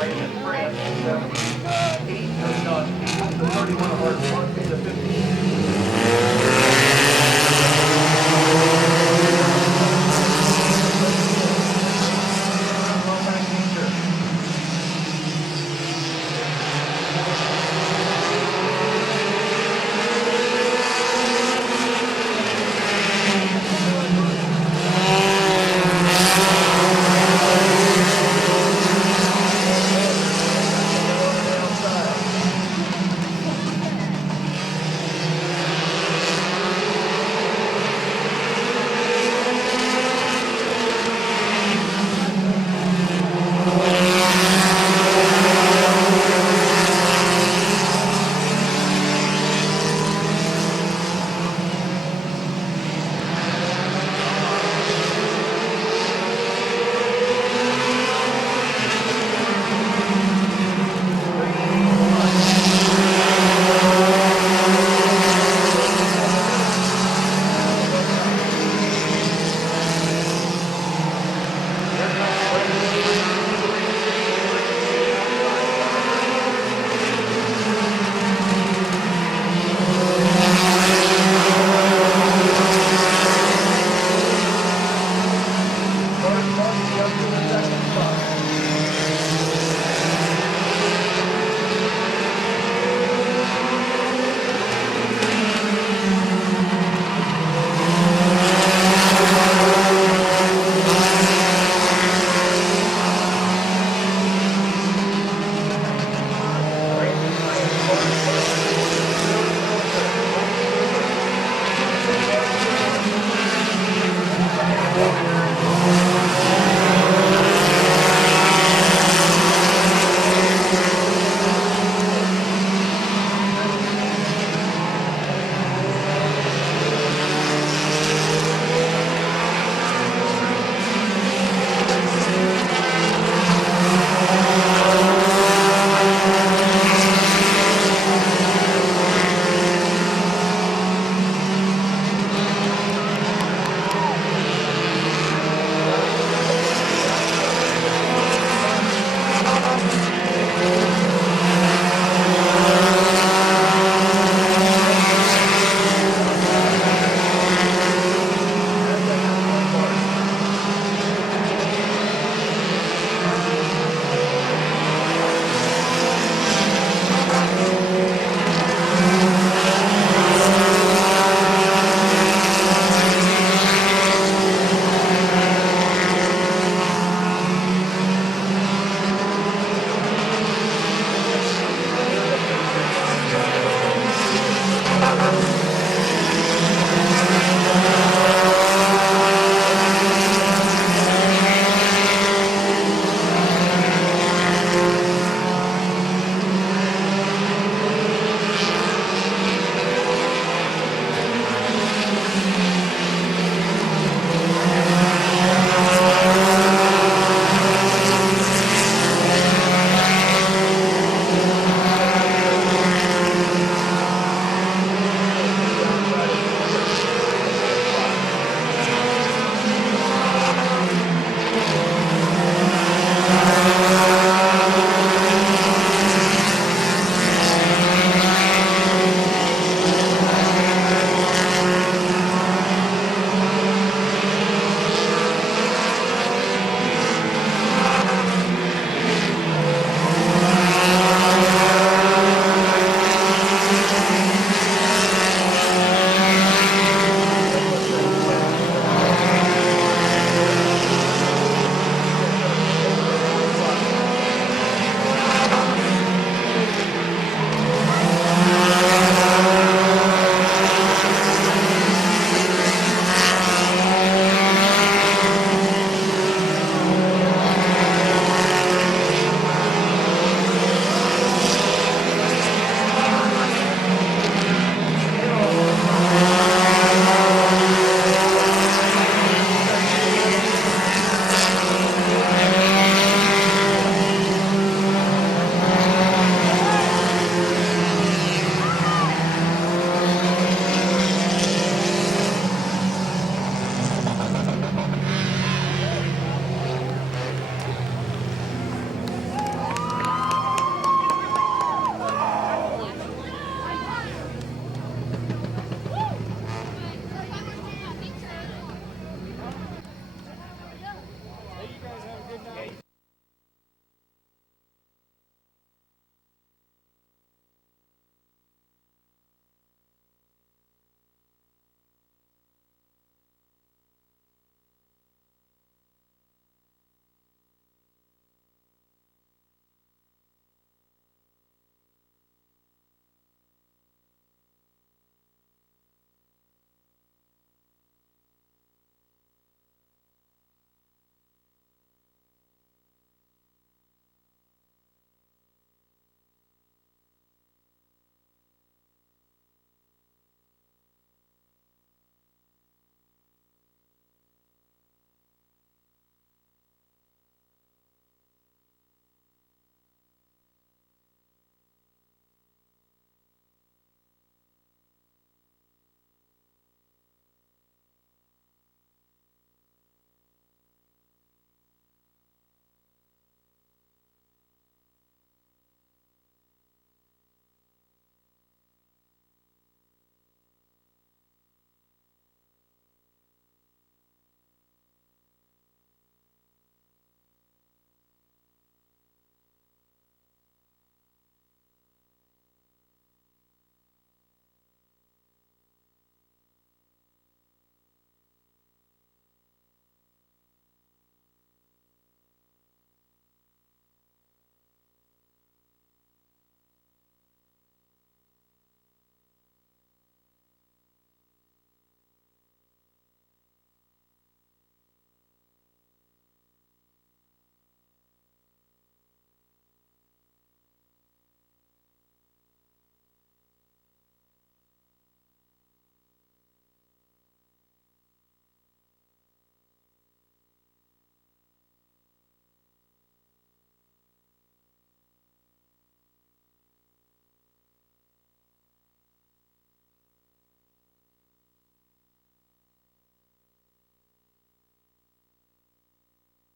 Racing.